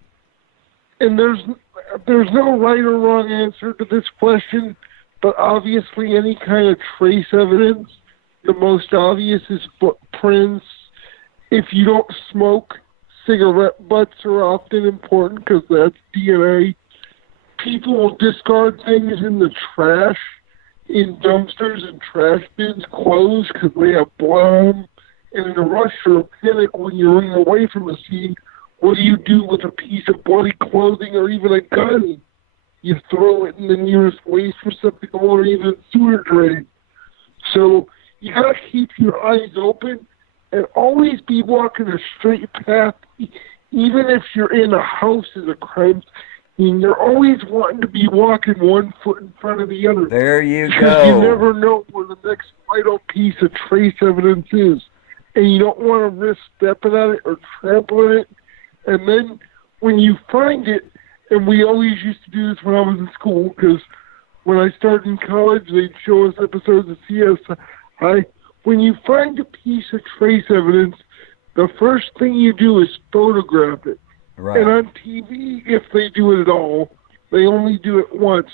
and there's no right or wrong answer to this question, but obviously any kind of trace evidence. The most obvious is footprints. If you don't smoke, cigarette butts are often important because that's DNA. People will discard things in the trash, in dumpsters and trash bins closed because they have blood on them. And in a rush or a panic when you're running away from a scene, what do you do with a piece of bloody clothing or even a gun? You throw it in the nearest waste receptacle or even a sewer drain. So you got to keep your eyes open and always be walking a straight path. Even if you're in a house as a crime scene, you're always wanting to be walking one foot in front of the other. There you go. Because you never know where the next vital piece of trace evidence is. And you don't want to risk stepping on it or trampling it. And then when you find it, and we always used to do this when I was in school, because when I started in college, they'd show us episodes of CSI. When you find a piece of trace evidence, the first thing you do is photograph it. Right. And on TV, if they do it at all, they only do it once.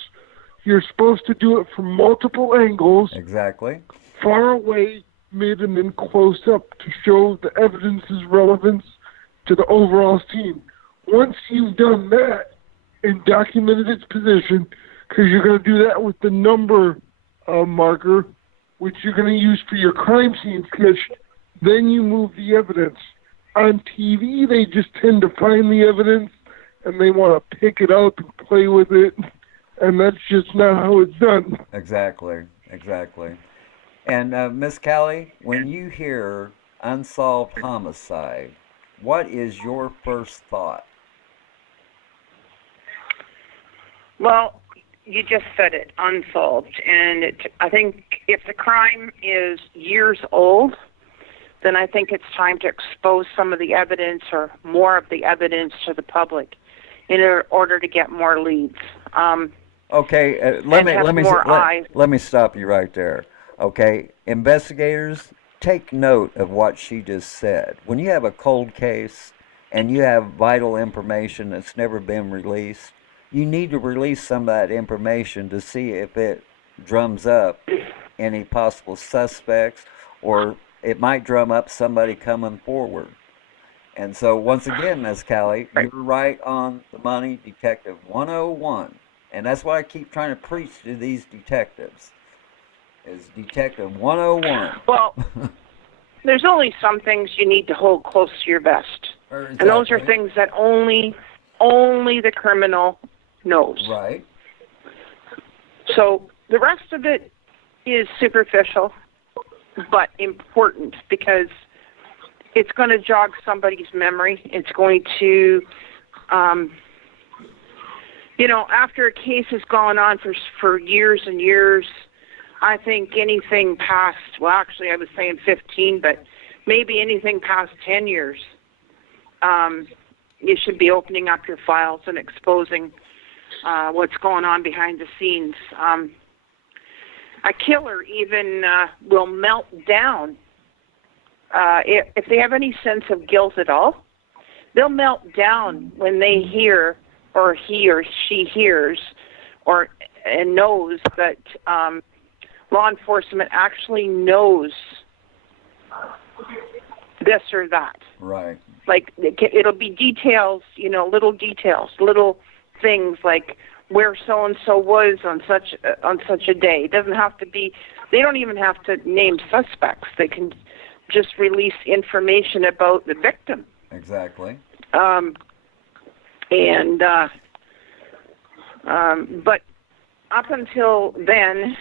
You're supposed to do it from multiple angles. Exactly. Far away, mid, and then close up to show the evidence's relevance to the overall scene. Once you've done that and documented its position, because you're going to do that with the number marker, which you're going to use for your crime scene sketch, then you move the evidence. On TV, they just tend to find the evidence, and they want to pick it up and play with it, and that's just not how it's done. Exactly. And Miss Cali, when you hear Unsolved Homicide, what is your first thought? Well, you just said it, unsolved. And I think if the crime is years old, then I think it's time to expose some of the evidence or more of the evidence to the public in order to get more leads. Okay, let me stop you right there. Okay, investigators, take note of what she just said. When you have a cold case and you have vital information that's never been released, you need to release some of that information to see if it drums up any possible suspects, or it might drum up somebody coming forward. And so once again, Ms. Cali, you're right on the money, Detective 101. And that's what I keep trying to preach to these detectives, is Detective 101. Well, there's only some things you need to hold close to your vest. Exactly. And those are things that only the criminal knows. Right. So the rest of it is superficial, but important, because it's going to jog somebody's memory. It's going to, after a case has gone on for years and years, I think anything past, well, actually I was saying 15, but maybe anything past 10 years, you should be opening up your files and exposing what's going on behind the scenes. A killer even will melt down. If they have any sense of guilt at all, they'll melt down when they hear, or he or she hears, and knows that law enforcement actually knows this or that. Right. Like it'll be details, little details, little things like where so and so was on such a day. It doesn't have to be. They don't even have to name suspects. They can just release information about the victim. Exactly. But up until then,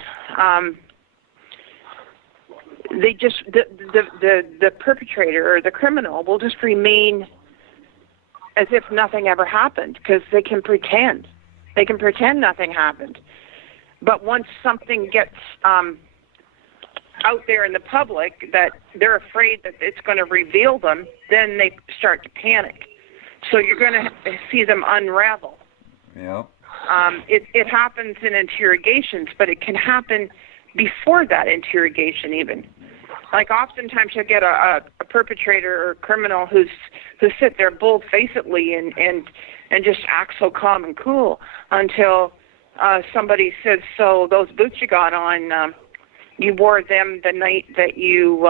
they just the perpetrator or the criminal will just remain as if nothing ever happened, because they can pretend. They can pretend nothing happened. But once something gets out there in the public that they're afraid that it's going to reveal them, then they start to panic. So you're going to see them unravel. Yep. It happens in interrogations, but it can happen before that interrogation even. Like oftentimes you'll get a perpetrator or criminal who sit there bold-facedly and just act so calm and cool until somebody says, so those boots you got on, you wore them the night that you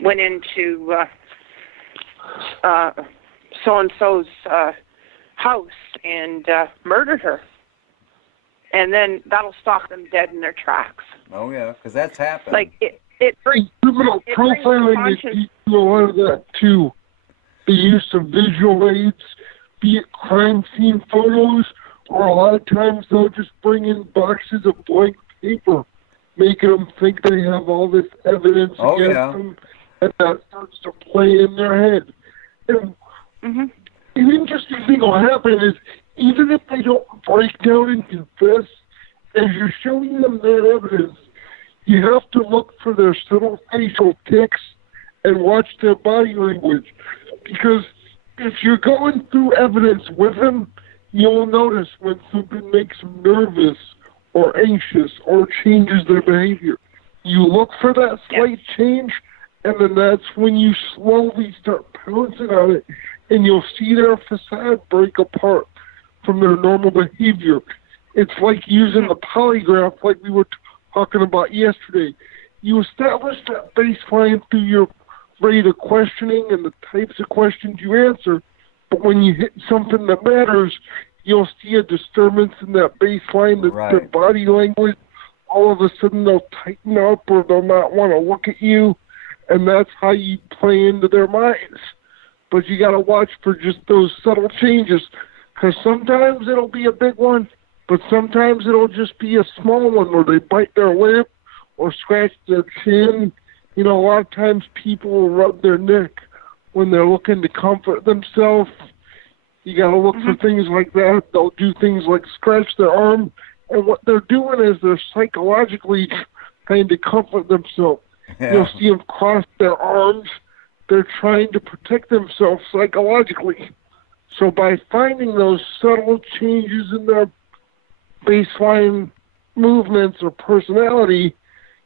went into so-and-so's house and murdered her. And then that'll stop them dead in their tracks. Oh, yeah, because that's happened. Like, criminal profiling is a lot of that, too. The use of visual aids, be it crime scene photos, or a lot of times they'll just bring in boxes of blank paper, making them think they have all this evidence against them, and that starts to play in their head. And an interesting thing will happen is, even if they don't break down and confess, as you're showing them that evidence, you have to look for their subtle facial tics and watch their body language. Because if you're going through evidence with them, you'll notice when something makes them nervous or anxious or changes their behavior. You look for that slight change, and then that's when you slowly start pouncing on it, and you'll see their facade break apart from their normal behavior. It's like using the polygraph like we were talking about yesterday. You establish that baseline through your rate of questioning and the types of questions you answer, but when you hit something that matters, you'll see a disturbance in that baseline, their body language. All of a sudden they'll tighten up or they'll not want to look at you, and that's how you play into their minds. But you got to watch for just those subtle changes, because sometimes it'll be a big one, but sometimes it'll just be a small one where they bite their lip or scratch their chin. A lot of times people will rub their neck when they're looking to comfort themselves. You got to look for things like that. They'll do things like scratch their arm, and what they're doing is they're psychologically trying to comfort themselves. Yeah. You'll see them cross their arms. They're trying to protect themselves psychologically. So by finding those subtle changes in their baseline movements or personality,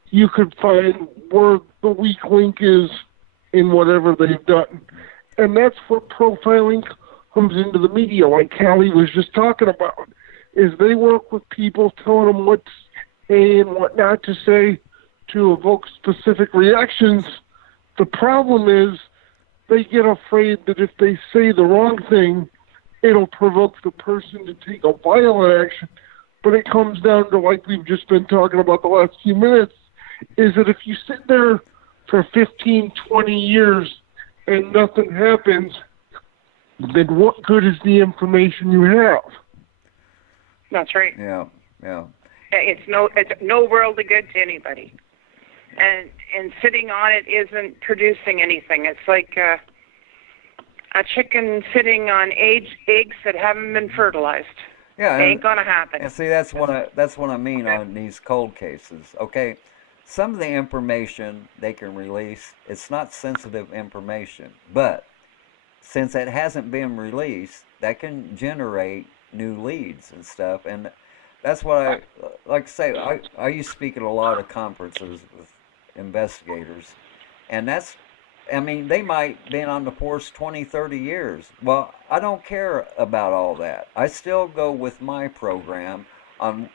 you could find where the weak link is in whatever they've done. And that's where profiling comes into the media, like Cali was just talking about, is they work with people telling them what to say and what not to say to evoke specific reactions. The problem is they get afraid that if they say the wrong thing, it'll provoke the person to take a violent action. But it comes down to, like we've just been talking about the last few minutes, is that if you sit there for 15, 20 years and nothing happens, then what good is the information you have? That's right. Yeah. It's no world of good to anybody. And sitting on it isn't producing anything. It's like a chicken sitting on eggs that haven't been fertilized. Yeah, it ain't gonna happen. And see, that's what I mean on these cold cases. Okay, some of the information they can release, it's not sensitive information, but since it hasn't been released, that can generate new leads and stuff. And that's what I like to say. I used to speak at a lot of conferences with investigators, and that's I mean, they might have been on the force 20, 30 years. Well, I don't care about all that. I still go with my program on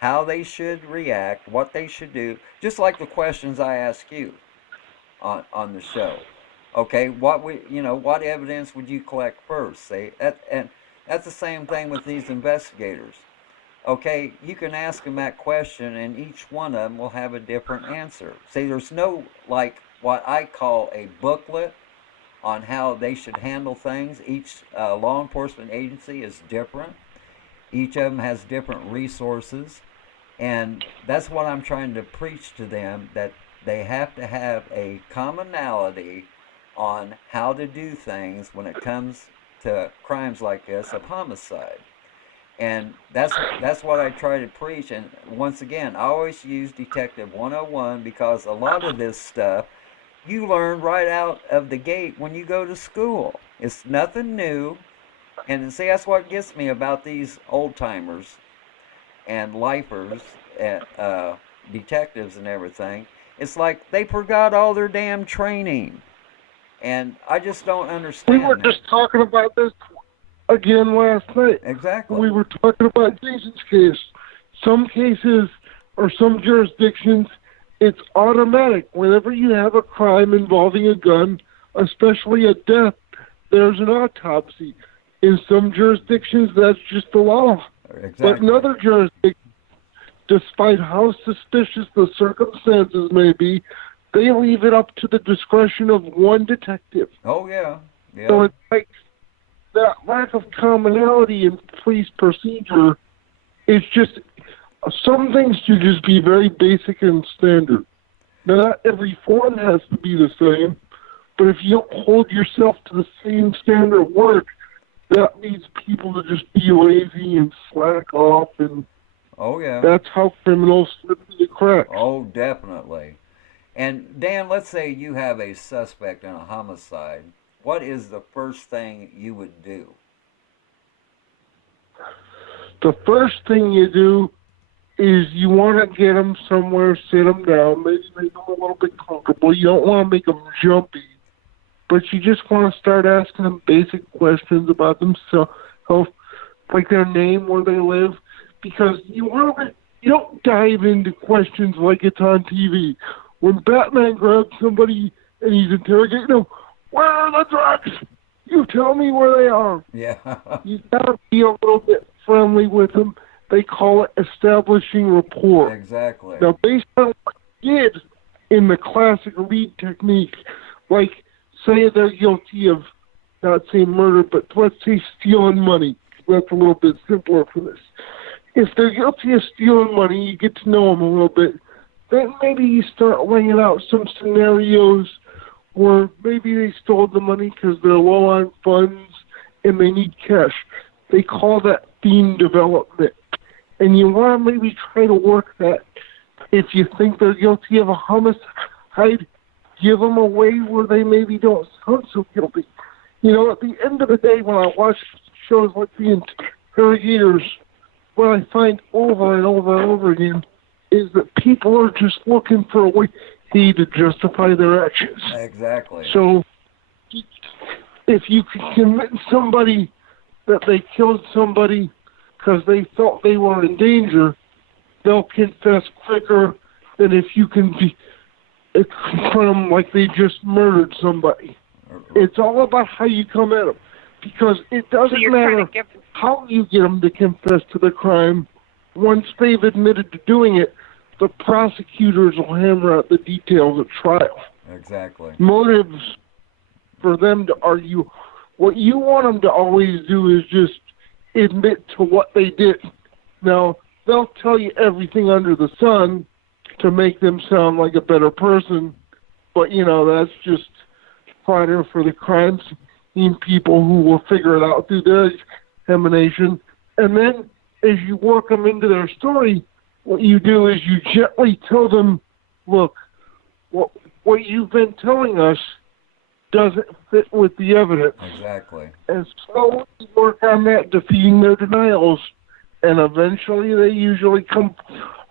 how they should react, what they should do, just like the questions I ask you on the show. Okay, what evidence would you collect first? And that's the same thing with these investigators. Okay, you can ask them that question, and each one of them will have a different answer. See, there's no, like, what I call a booklet on how they should handle things. Each law enforcement agency is different. Each of them has different resources. And that's what I'm trying to preach to them, that they have to have a commonality on how to do things when it comes to crimes like this of homicide. And that's what I try to preach. And once again, I always use Detective 101 because a lot of this stuff you learn right out of the gate when you go to school. It's nothing new. And see, that's what gets me about these old timers and lifers and detectives and everything. It's like they forgot all their damn training. And I just don't understand. We were just talking about this again last night. Exactly. We were talking about Jason's case. Some cases or some jurisdictions, it's automatic. Whenever you have a crime involving a gun, especially a death, there's an autopsy. In some jurisdictions, that's just the law. Exactly. But in other jurisdictions, despite how suspicious the circumstances may be, they leave it up to the discretion of one detective. Oh, yeah. Yeah. So it's like that lack of commonality in police procedure is just, some things should just be very basic and standard. Now, not every form has to be the same, but if you don't hold yourself to the same standard of work, that leads people to just be lazy and slack off, and oh, yeah. That's how criminals slip through the cracks. Oh, definitely. And Dan, let's say you have a suspect in a homicide. What is the first thing you would do? The first thing you do is you want to get them somewhere, sit them down, maybe make them a little bit comfortable. You don't want to make them jumpy, but you just want to start asking them basic questions about themselves, like their name, where they live, because you don't dive into questions like it's on TV. When Batman grabs somebody and he's interrogating them, where are the drugs? You tell me where they are. Yeah. You gotta be a little bit friendly with them. They call it establishing rapport. Exactly. Now, based on what you did in the classic lead technique, like say they're guilty of, not saying murder, but let's say stealing money. That's a little bit simpler for this. If they're guilty of stealing money, you get to know them a little bit. Then maybe you start laying out some scenarios where maybe they stole the money because they're low on funds and they need cash. They call that theme development. And you want to maybe try to work that. If you think they're guilty of a homicide, give them a way where they maybe don't sound so guilty. You know, at the end of the day, when I watch shows like The Interrogators, what I find over and over and over again is that people are just looking for a way to justify their actions. Exactly. So, if you can convince somebody that they killed somebody because they thought they were in danger, they'll confess quicker than if you can confront them like they just murdered somebody. It's all about how you come at them, because it doesn't matter how you get them to confess to the crime. Once they've admitted to doing it, the prosecutors will hammer out the details at trial. Exactly. Motives for them to argue. What you want them to always do is just admit to what they did. Now, they'll tell you everything under the sun to make them sound like a better person, but, you know, that's just fodder for the crime scene people who will figure it out through their examination. And then, as you work them into their story, what you do is you gently tell them, look, what you've been telling us doesn't fit with the evidence. Exactly. And slowly work on that, defeating their denials, and eventually they usually come,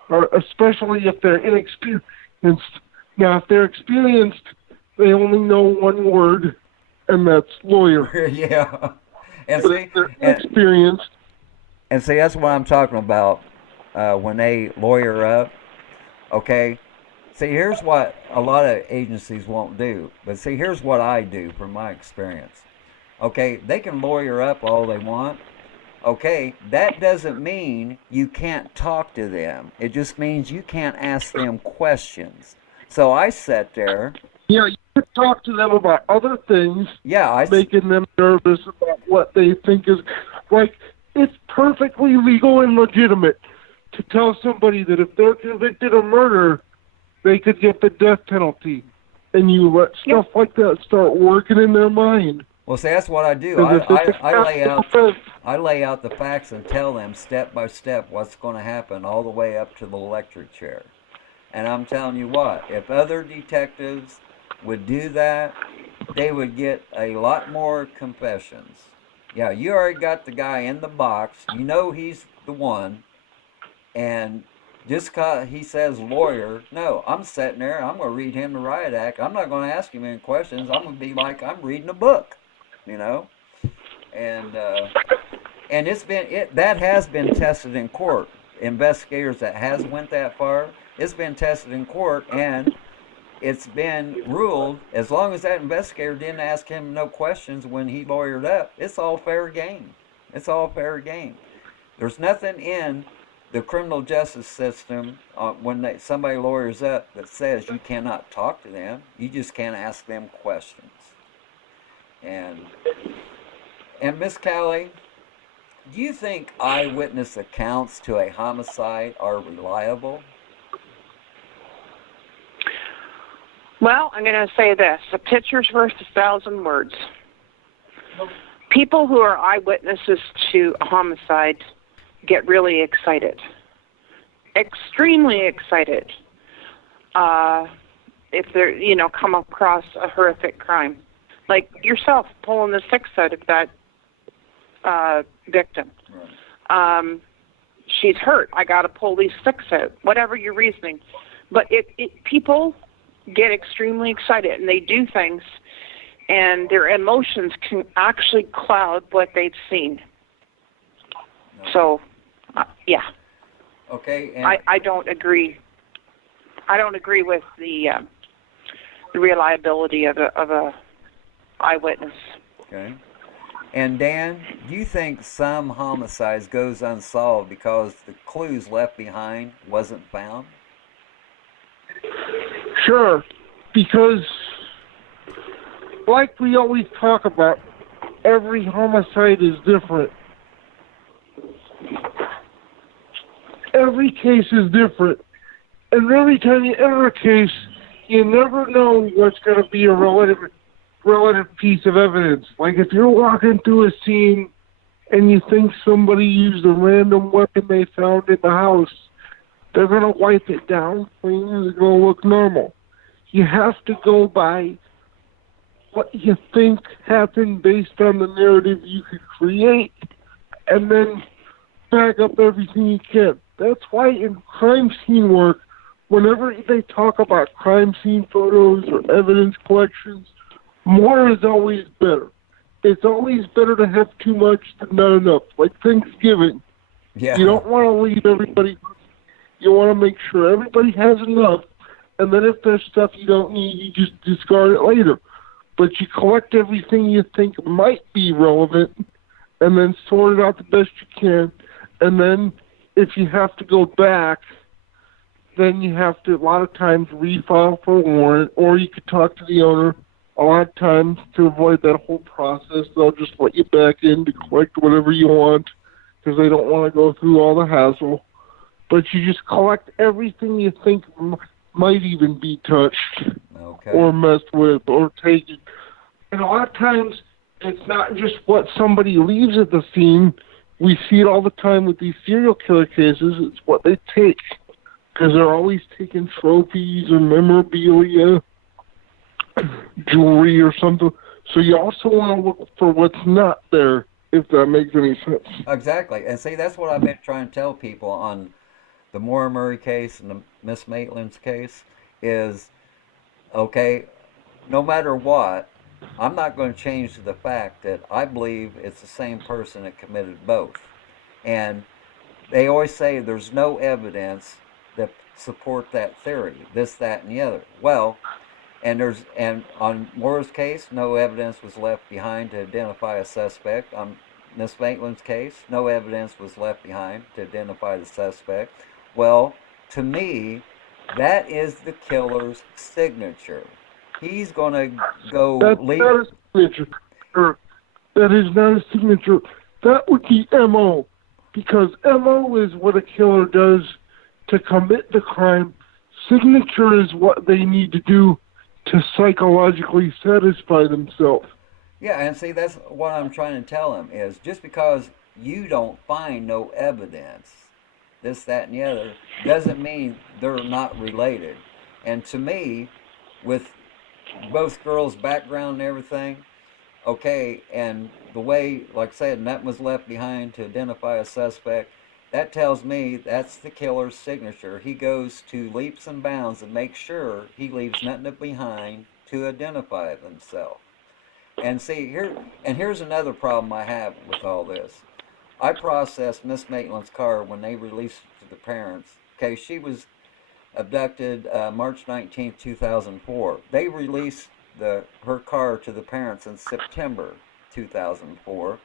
or especially if they're inexperienced. Now, if they're experienced, they only know one word, and that's lawyer. Yeah. And But see, if they're and, inexperienced, and see, that's what I'm talking about when they lawyer up. Okay. See, here's what a lot of agencies won't do. But see, here's what I do from my experience. Okay, they can lawyer up all they want. Okay, that doesn't mean you can't talk to them. It just means you can't ask them questions. So I sat there. yeah, you could talk to them about other things, Yeah, making them nervous about what they think is like. It's perfectly legal and legitimate to tell somebody that if they're convicted of murder, they could get the death penalty, and you let stuff like that start working in their mind. well, see, that's what I do. Because if it's I lay out the facts and tell them step by step what's going to happen all the way up to the electric chair. And I'm telling you what, if other detectives would do that, they would get a lot more confessions. Yeah, you already got the guy in the box. You know he's the one. And just because he says lawyer, no, I'm sitting there. I'm going to read him the riot act. I'm not going to ask him any questions. I'm going to be like I'm reading a book, you know. And that has been tested in court. Investigators that has went that far, it's been tested in court, and it's been ruled as long as that investigator didn't ask him no questions when he lawyered up, it's all fair game. It's all fair game. There's nothing in the criminal justice system when somebody lawyers up that says you cannot talk to them. You just can't ask them questions. And Miss Cali, do you think eyewitness accounts to a homicide are reliable? Well, I'm going to say this. A picture's worth 1,000 words. People who are eyewitnesses to a homicide get really excited. Extremely excited. If they're, come across a horrific crime. Like yourself pulling the sticks out of that victim. Right. She's hurt. I got to pull these sticks out. Whatever your reasoning. But people get extremely excited and they do things, and their emotions can actually cloud what they've seen. No. So, yeah. Okay. And I don't agree. I don't agree with the reliability of a eyewitness. Okay. And Dan, do you think some homicides goes unsolved because the clues left behind wasn't found? Sure, because like we always talk about, every homicide is different. Every case is different. And every time you enter a case, you never know what's going to be a relative piece of evidence. Like if you're walking through a scene and you think somebody used a random weapon they found in the house, they're going to wipe it down clean and it's going to look normal. You have to go by what you think happened based on the narrative you could create, and then back up everything you can. That's why in crime scene work, whenever they talk about crime scene photos or evidence collections, more is always better. It's always better to have too much than not enough. Like Thanksgiving. Yeah. You don't want to leave everybody. You want to make sure everybody has enough, and then if there's stuff you don't need, you just discard it later. But you collect everything you think might be relevant, and then sort it out the best you can. And then if you have to go back, then you have to, a lot of times, refile for a warrant, or you could talk to the owner. A lot of times, to avoid that whole process, they'll just let you back in to collect whatever you want, because they don't want to go through all the hassle. But you just collect everything you think might even be touched, okay, or messed with, or taken. And a lot of times, it's not just what somebody leaves at the scene. We see it all the time with these serial killer cases. It's what they take, because they're always taking trophies or memorabilia, jewelry or something. So you also want to look for what's not there, if that makes any sense. Exactly. And see, that's what I've been trying to tell people on the Maura Murray case and the Miss Maitland's case is, okay, no matter what, I'm not going to change the fact that I believe it's the same person that committed both. And they always say there's no evidence that support that theory, this, that, and the other. Well, and on Moore's case, no evidence was left behind to identify a suspect. On Miss Maitland's case, no evidence was left behind to identify the suspect. Well, to me, that is the killer's signature. He's going to go That's leave. not a signature. That is not a signature. That would be MO, because MO is what a killer does to commit the crime. Signature is what they need to do to psychologically satisfy themselves. Yeah, and see, that's what I'm trying to tell him is just because you don't find no evidence, this, that, and the other, doesn't mean they're not related. And to me, with both girls' background and everything, okay, and the way, like I said, nothing was left behind to identify a suspect, that tells me that's the killer's signature. He goes to leaps and bounds and makes sure he leaves nothing behind to identify himself. And see, here's another problem I have with all this. I processed Miss Maitland's car when they released it to the parents. Okay, she was abducted March 19th, 2004. They released her car to the parents in September 2004,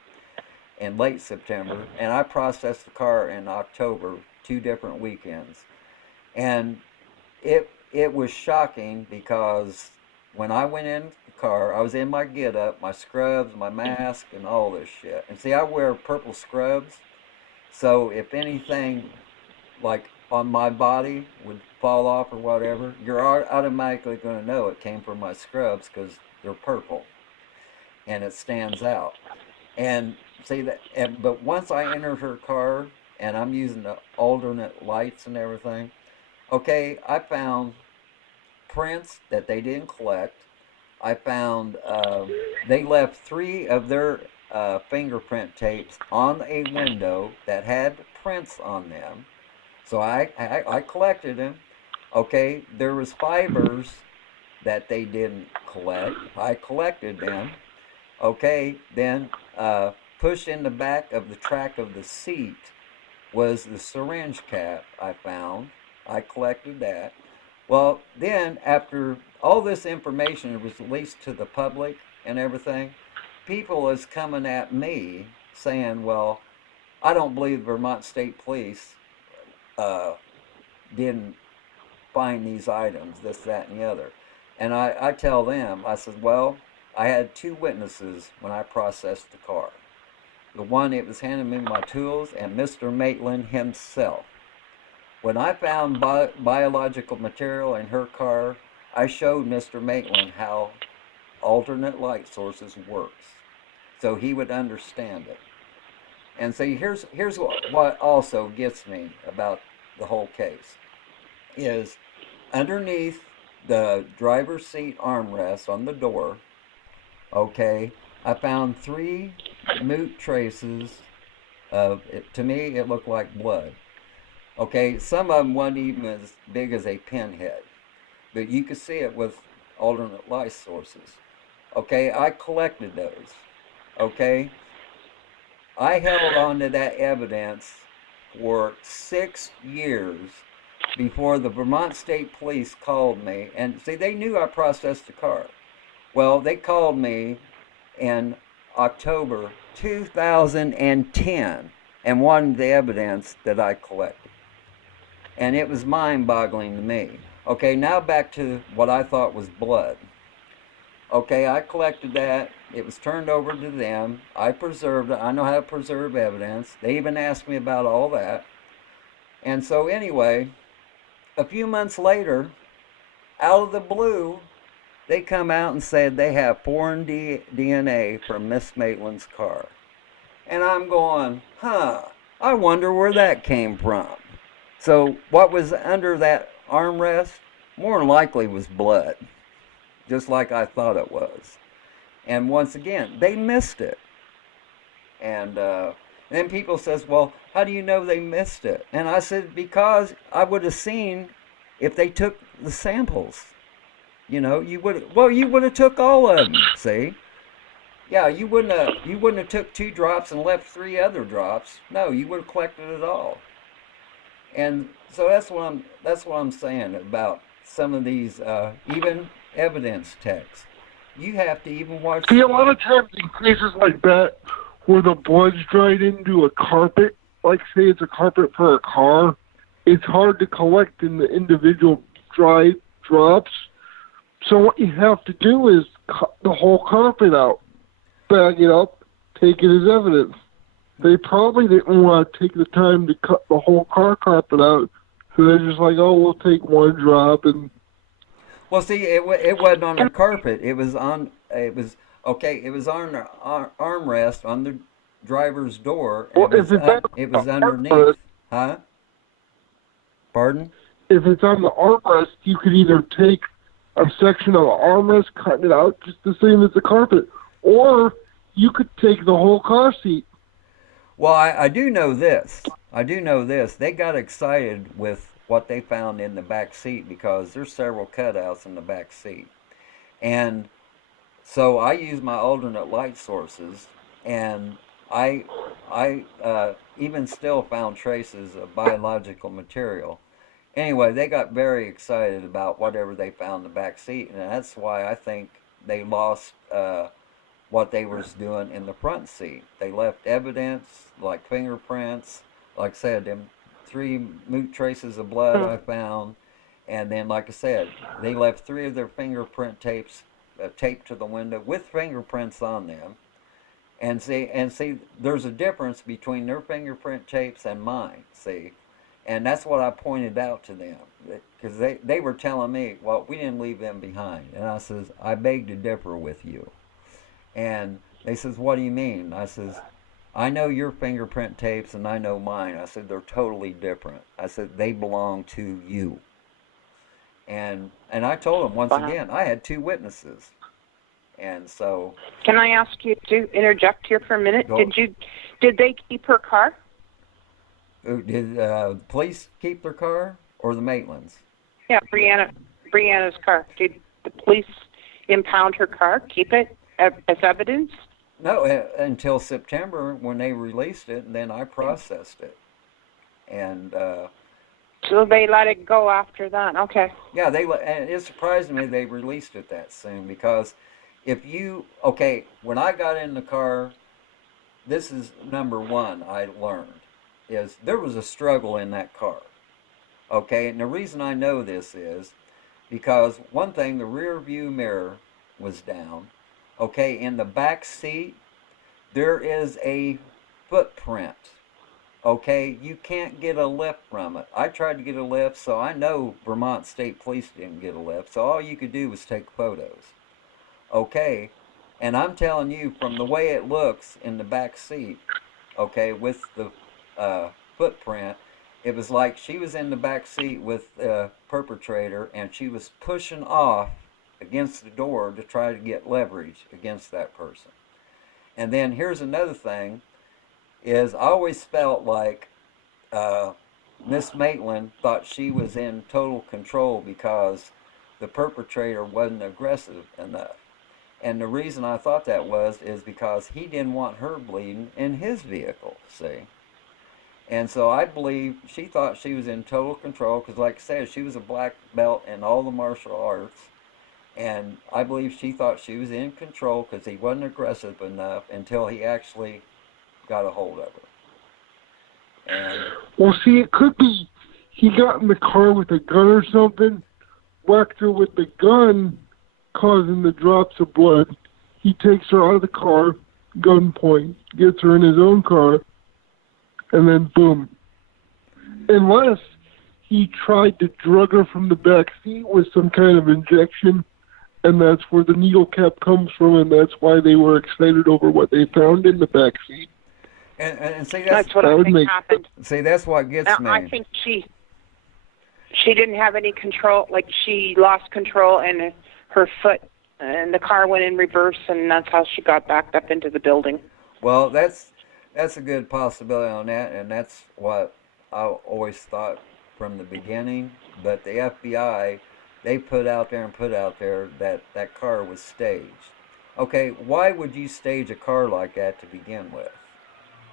in late September, and I processed the car in October, 2 different weekends. And it was shocking because when I went in the car, I was in my get-up, my scrubs, my mask, and all this shit. And see, I wear purple scrubs, so if anything, like on my body would fall off or whatever, you're automatically going to know it came from my scrubs because they're purple and it stands out. And see that, but once I entered her car and I'm using the alternate lights and everything, okay, I found prints that they didn't collect. I found they left 3 of their fingerprint tapes on a window that had prints on them. So I collected them. Okay, there was fibers that they didn't collect. I collected them. Okay, then pushed in the back of the track of the seat was the syringe cap I found. I collected that. Well, then after all this information was released to the public and everything, people is coming at me saying, well, I don't believe Vermont State Police didn't find these items, this, that, and the other. And I tell them, I said, well, I had 2 witnesses when I processed the car. The one that was handing me my tools and Mr. Maitland himself. When I found biological material in her car, I showed Mr. Maitland how alternate light sources works, so he would understand it. And so here's what also gets me about the whole case is underneath the driver's seat armrest on the door, okay, I found 3 moot traces of it. To me, it looked like blood. Okay, some of them wasn't even as big as a pinhead, but you could see it with alternate light sources. Okay, I collected those. Okay, I held on to that evidence for 6 years before the Vermont State Police called me. And see, they knew I processed the car. Well, they called me in October 2010 and wanted the evidence that I collected. And it was mind-boggling to me. Okay, now back to what I thought was blood. Okay, I collected that. It was turned over to them. I preserved it. I know how to preserve evidence. They even asked me about all that. And so anyway, a few months later, out of the blue, they come out and said they have foreign DNA from Miss Maitland's car. And I'm going, I wonder where that came from. So what was under that armrest more than likely was blood, just like I thought it was. And once again, they missed it. And then people says, well, how do you know they missed it? And I said, because I would have seen if they took the samples. You know, you would have took all of them. See, yeah, you wouldn't have took 2 drops and left 3 other drops. No, you would have collected it all. And so that's what I'm saying about some of these even evidence texts. You have to even watch. See, a lot of times in cases like that, where the blood's dried into a carpet, like say it's a carpet for a car, it's hard to collect in the individual dried drops. So what you have to do is cut the whole carpet out, bag it up, take it as evidence. They probably didn't want to take the time to cut the whole car carpet out, so they're just like, oh, we'll take 1 drop and. Well, see, it wasn't on the carpet. It was on the armrest on the driver's door. Well, It was underneath. Huh? Pardon? If it's on the armrest, you could either take a section of the armrest, cut it out just the same as the carpet, or you could take the whole car seat. Well, I do know this. They got excited with what they found in the back seat because there's several cutouts in the back seat. And so I used my alternate light sources, and I even still found traces of biological material. Anyway, they got very excited about whatever they found in the back seat, and that's why I think they lost what they was doing in the front seat. They left evidence like fingerprints, like I said, them 3 traces of blood I found, and then like I said, they left 3 of their fingerprint tapes taped to the window with fingerprints on them. And see, there's a difference between their fingerprint tapes and mine. See, and that's what I pointed out to them because they were telling me, well, we didn't leave them behind, and I says, I beg to differ with you. And they says, what do you mean? I says, I know your fingerprint tapes and I know mine. I said, they're totally different. I said, they belong to you. And I told them once again, I had 2 witnesses. And so. Can I ask you to interject here for a minute? Did they keep her car? Did the police keep their car or the Maitlands? Yeah, Brianna's car. Did the police impound her car, keep it as evidence? No, until September when they released it, and then I processed it. And so they let it go after that. Okay. Yeah, and it surprised me they released it that soon because when I got in the car, this is number one I learned, is there was a struggle in that car. Okay, and the reason I know this is because one thing, the rear view mirror was down. Okay, in the back seat, there is a footprint. Okay, you can't get a lift from it. I tried to get a lift, so I know Vermont State Police didn't get a lift, so all you could do was take photos. Okay, and I'm telling you, from the way it looks in the back seat, okay, with the footprint, it was like she was in the back seat with the perpetrator, and she was pushing off against the door to try to get leverage against that person. And then here's another thing, is I always felt like Miss Maitland thought she was in total control because the perpetrator wasn't aggressive enough. And the reason I thought that is because he didn't want her bleeding in his vehicle, see? And so I believe she thought she was in total control because, like I said, she was a black belt in all the martial arts. And I believe she thought she was in control because he wasn't aggressive enough until he actually got a hold of her. And well, see, it could be he got in the car with a gun or something, whacked her with the gun, causing the drops of blood. He takes her out of the car, gunpoint, gets her in his own car, and then boom. Unless he tried to drug her from the back seat with some kind of injection, and that's where the needle cap comes from, and that's why they were excited over what they found in the back seat. And see, that's what I think happened. See, that's what gets me. I think she didn't have any control. Like, she lost control, and her foot and the car went in reverse, and that's how she got backed up into the building. Well, that's a good possibility on that, and that's what I always thought from the beginning. But the FBI, they put out there that that car was staged. Okay, why would you stage a car like that to begin with?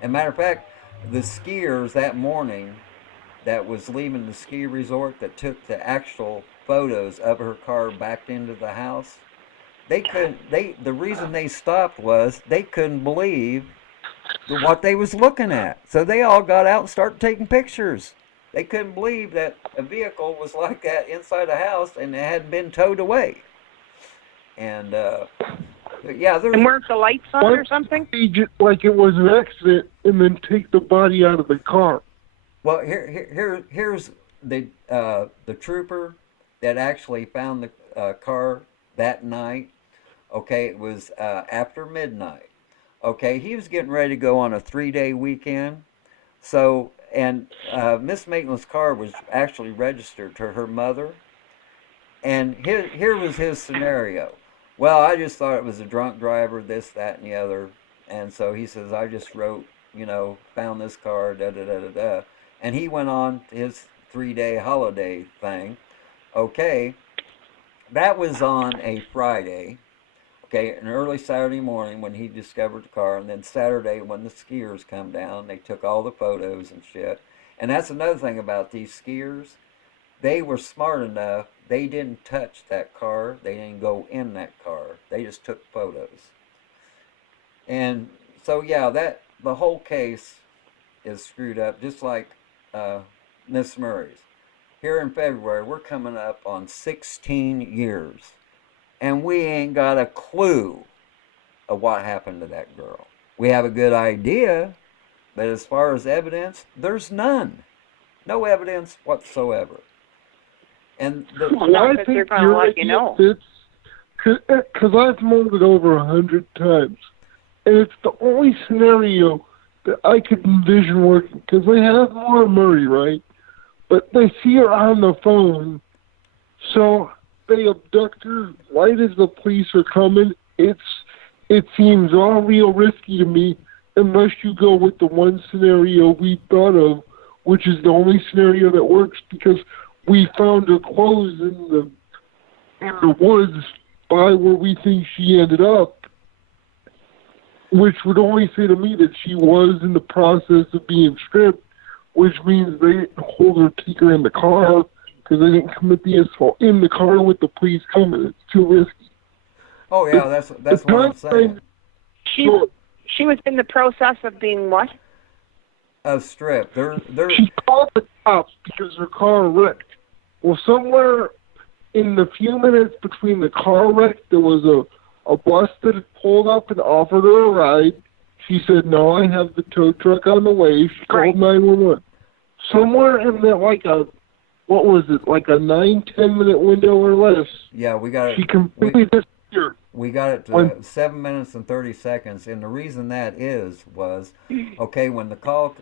And matter of fact, the skiers that morning that was leaving the ski resort that took the actual photos of her car backed into the house, the reason they stopped was they couldn't believe what they was looking at. So they all got out and started taking pictures. They couldn't believe that a vehicle was like that inside a house and it hadn't been towed away. And yeah, there's. And weren't the lights on or something? Like it was an accident, and then take the body out of the car. Well, here's the trooper that actually found the car that night. Okay, it was after midnight. Okay, he was getting ready to go on a 3-day weekend. So, and Miss Maitland's car was actually registered to her mother. And here was his scenario. Well, I just thought it was a drunk driver, this, that, and the other. And so he says, I just wrote, found this car, da-da-da-da-da. And he went on to his 3-day holiday thing. Okay, that was on a Friday. Okay, an early Saturday morning when he discovered the car, and then Saturday when the skiers come down, they took all the photos and shit. And that's another thing about these skiers. They were smart enough, they didn't touch that car, they didn't go in that car, they just took photos. And so yeah, the whole case is screwed up, just like Miss Murray's. Here in February, we're coming up on 16 years. And we ain't got a clue of what happened to that girl. We have a good idea, but as far as evidence, there's none. No evidence whatsoever. And not that they're going to let you know. Because I've mowned it over 100 times. And it's the only scenario that I could envision working. Because they have Laura Murray, right? But they see her on the phone. So they abduct her right as the police are coming. It seems all real risky to me unless you go with the one scenario we thought of, which is the only scenario that works because we found her clothes in the woods by where we think she ended up, which would only say to me that she was in the process of being stripped, which means they didn't hold her, take her in the car, because they didn't commit the assault in the car with the police coming. It's too risky. Oh yeah, that's what I'm saying. She was in the process of being what? Stripped. She called the cops because her car wrecked. Well, somewhere in the few minutes between the car wreck, there was a bus that had pulled up and offered her a ride. She said, no, I have the tow truck on the way. She called 911. Somewhere in that, like a 9-10 minute window or less. Yeah, we got it. She completely disappeared. We got it to 7 minutes and 30 seconds. And the reason that was, okay, when the call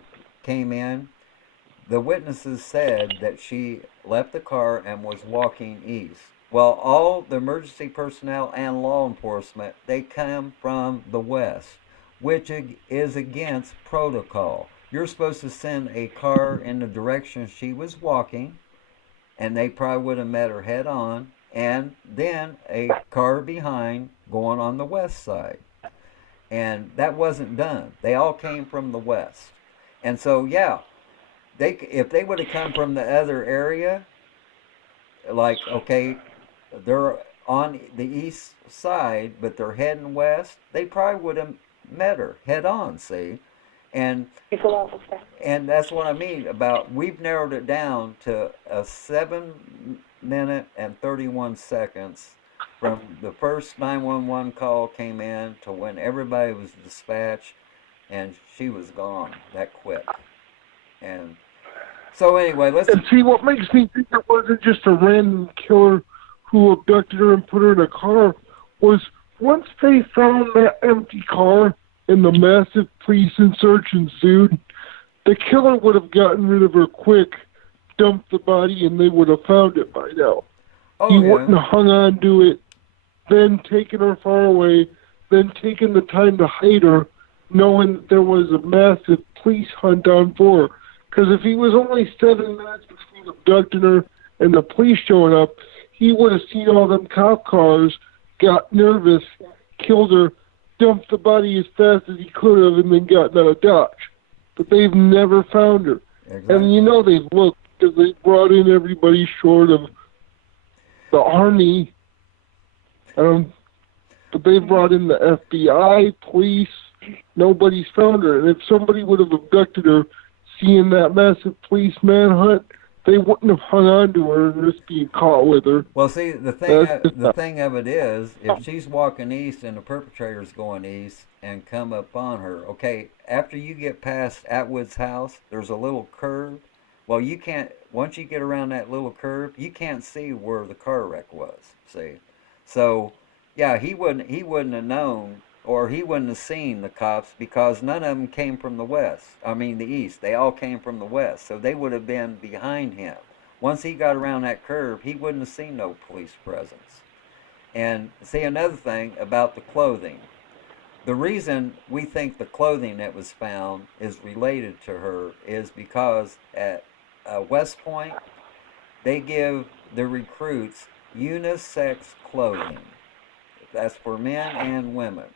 came in, the witnesses said that she left the car and was walking east. Well, all the emergency personnel and law enforcement, they come from the west, which is against protocol. You're supposed to send a car in the direction she was walking, and they probably would have met her head on, and then a car behind going on the west side. And that wasn't done. They all came from the west. And so, yeah, if they would have come from the other area, like, okay, they're on the east side, but they're heading west, they probably would have met her head on, see? And that's what I mean about, we've narrowed it down to a 7 minute and 31 seconds from the first 911 call came in to when everybody was dispatched and she was gone that quick. And so anyway, And see, what makes me think it wasn't just a random killer who abducted her and put her in a car was once they found that empty car and the massive police search ensued, the killer would have gotten rid of her quick, dumped the body, and they would have found it by now. He wouldn't have hung on to it, then taken her far away, then taken the time to hide her, knowing that there was a massive police hunt on for her. Because if he was only 7 minutes between abducting her and the police showing up, he would have seen all them cop cars, got nervous, killed her, dumped the body as fast as he could have, and then gotten out of Dodge. But they've never found her. Exactly. And you know they've looked, because they brought in everybody short of the Army. But they brought in the FBI, police. Nobody's found her. And if somebody would have abducted her, seeing that massive police manhunt, they wouldn't have hung on to her and risked being caught with her. Well, see, the thing of it is, if she's walking east and the perpetrator's going east and come up on her, okay, after you get past Atwood's house, there's a little curve. Well, you can't, once you get around that little curve, you can't see where the car wreck was, see? So, yeah, he wouldn't have known, or he wouldn't have seen the cops, because none of them came from the east. They all came from the west, so they would have been behind him. Once he got around that curve, he wouldn't have seen no police presence. And see, another thing about the clothing. The reason we think the clothing that was found is related to her is because at West Point, they give the recruits unisex clothing. That's for men and women.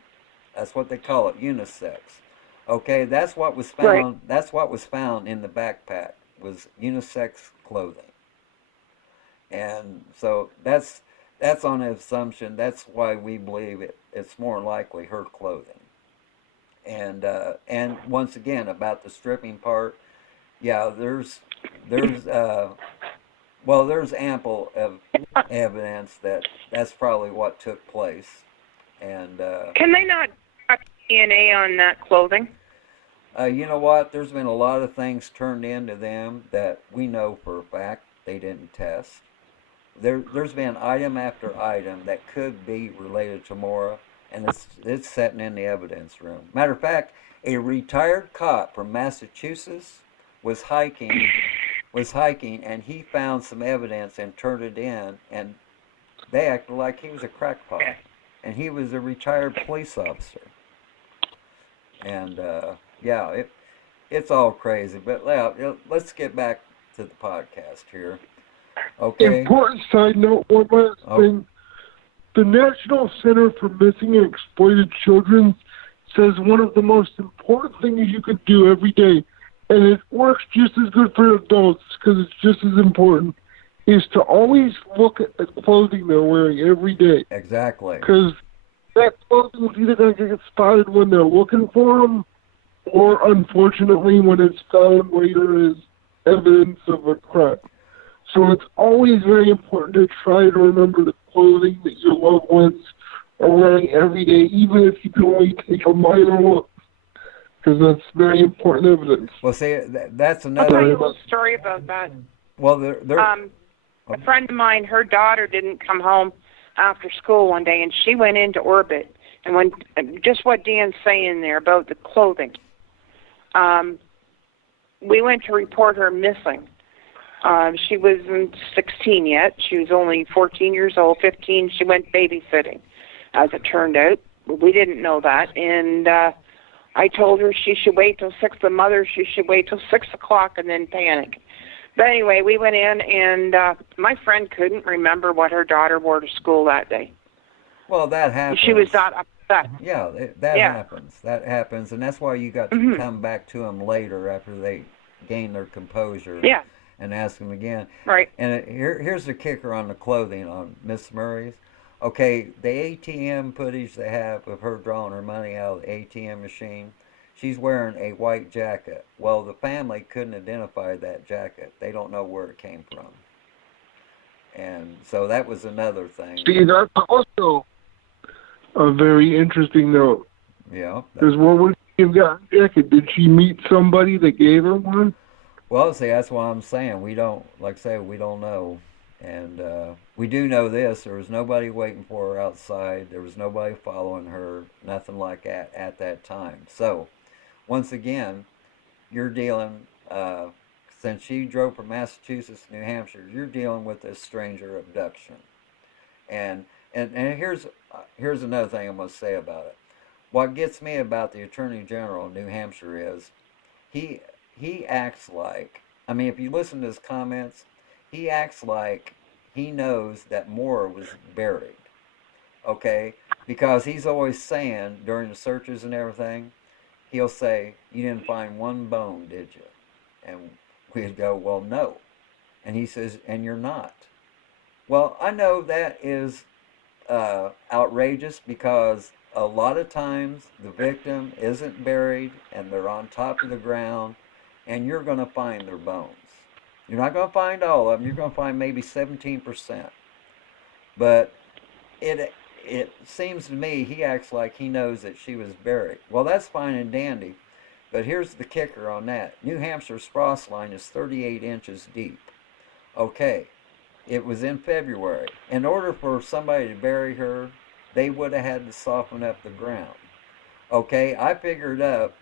That's what they call it, unisex. Okay, that's what was found. Right. That's what was found in the backpack, was unisex clothing. And so that's on the assumption. That's why we believe it's more likely her clothing. And once again, about the stripping part, yeah, there's ample of evidence that that's probably what took place. And can they not check DNA on that clothing? You know what? There's been a lot of things turned into them that we know for a fact they didn't test. There's been item after item that could be related to Maura, and it's sitting in the evidence room. Matter of fact, a retired cop from Massachusetts was hiking, and he found some evidence and turned it in, and they acted like he was a crackpot, and he was a retired police officer. And yeah, it's all crazy. But let's get back to the podcast here. Okay. Important side note, one last thing. The National Center for Missing and Exploited Children says one of the most important things you could do every day, and it works just as good for adults because it's just as important, is to always look at the clothing they're wearing every day. Exactly. Because that clothing is either going to get spotted when they're looking for them, or unfortunately when it's found later as evidence of a crime. So it's always very important to try to remember the clothing that your loved ones are wearing every day, even if you can only take a minor look, because that's very important evidence. Well, see, that's another... I'll tell you a little story about that. Well, a friend of mine, her daughter didn't come home after school one day, and she went into orbit. And when just what Dan's saying there about the clothing, we went to report her missing. She wasn't 16 yet. She was only 14 years old, 15. She went babysitting, as it turned out. We didn't know that. And I told her she should wait till 6. The mother, she should wait till 6 o'clock and then panic. But anyway, we went in, and my friend couldn't remember what her daughter wore to school that day. Well, that happens. She was not upset. Yeah, that happens. That happens. And that's why you got to come back to them later after they gain their composure. Yeah. And ask them again. Right. And here's the kicker on the clothing on Miss Murray's. Okay, the ATM footage they have of her drawing her money out of the ATM machine, she's wearing a white jacket. Well, the family couldn't identify that jacket. They don't know where it came from. And so that was another thing. See, that's also a very interesting note. Yeah. Because what would she have gotten a jacket? Did she meet somebody that gave her one? Well, see, that's what I'm saying. We don't, like I say, we don't know. And we do know this. There was nobody waiting for her outside. There was nobody following her. Nothing like that at that time. So, once again, you're dealing, since she drove from Massachusetts to New Hampshire, you're dealing with a stranger abduction. And here's another thing I'm going to say about it. What gets me about the Attorney General of New Hampshire is he acts like, I mean, if you listen to his comments, he acts like he knows that more was buried. Okay? Because he's always saying during the searches and everything, he'll say, "You didn't find one bone, did you?" And we'd go, "Well, no." And he says, "And you're not." Well, I know that is outrageous, because a lot of times the victim isn't buried and they're on top of the ground, and you're going to find their bones. You're not going to find all of them. You're going to find maybe 17%. But it seems to me he acts like he knows that she was buried. Well, that's fine and dandy, but here's the kicker on that. New Hampshire's frost line is 38 inches deep. Okay, it was in February. In order for somebody to bury her, they would have had to soften up the ground. Okay, I figured up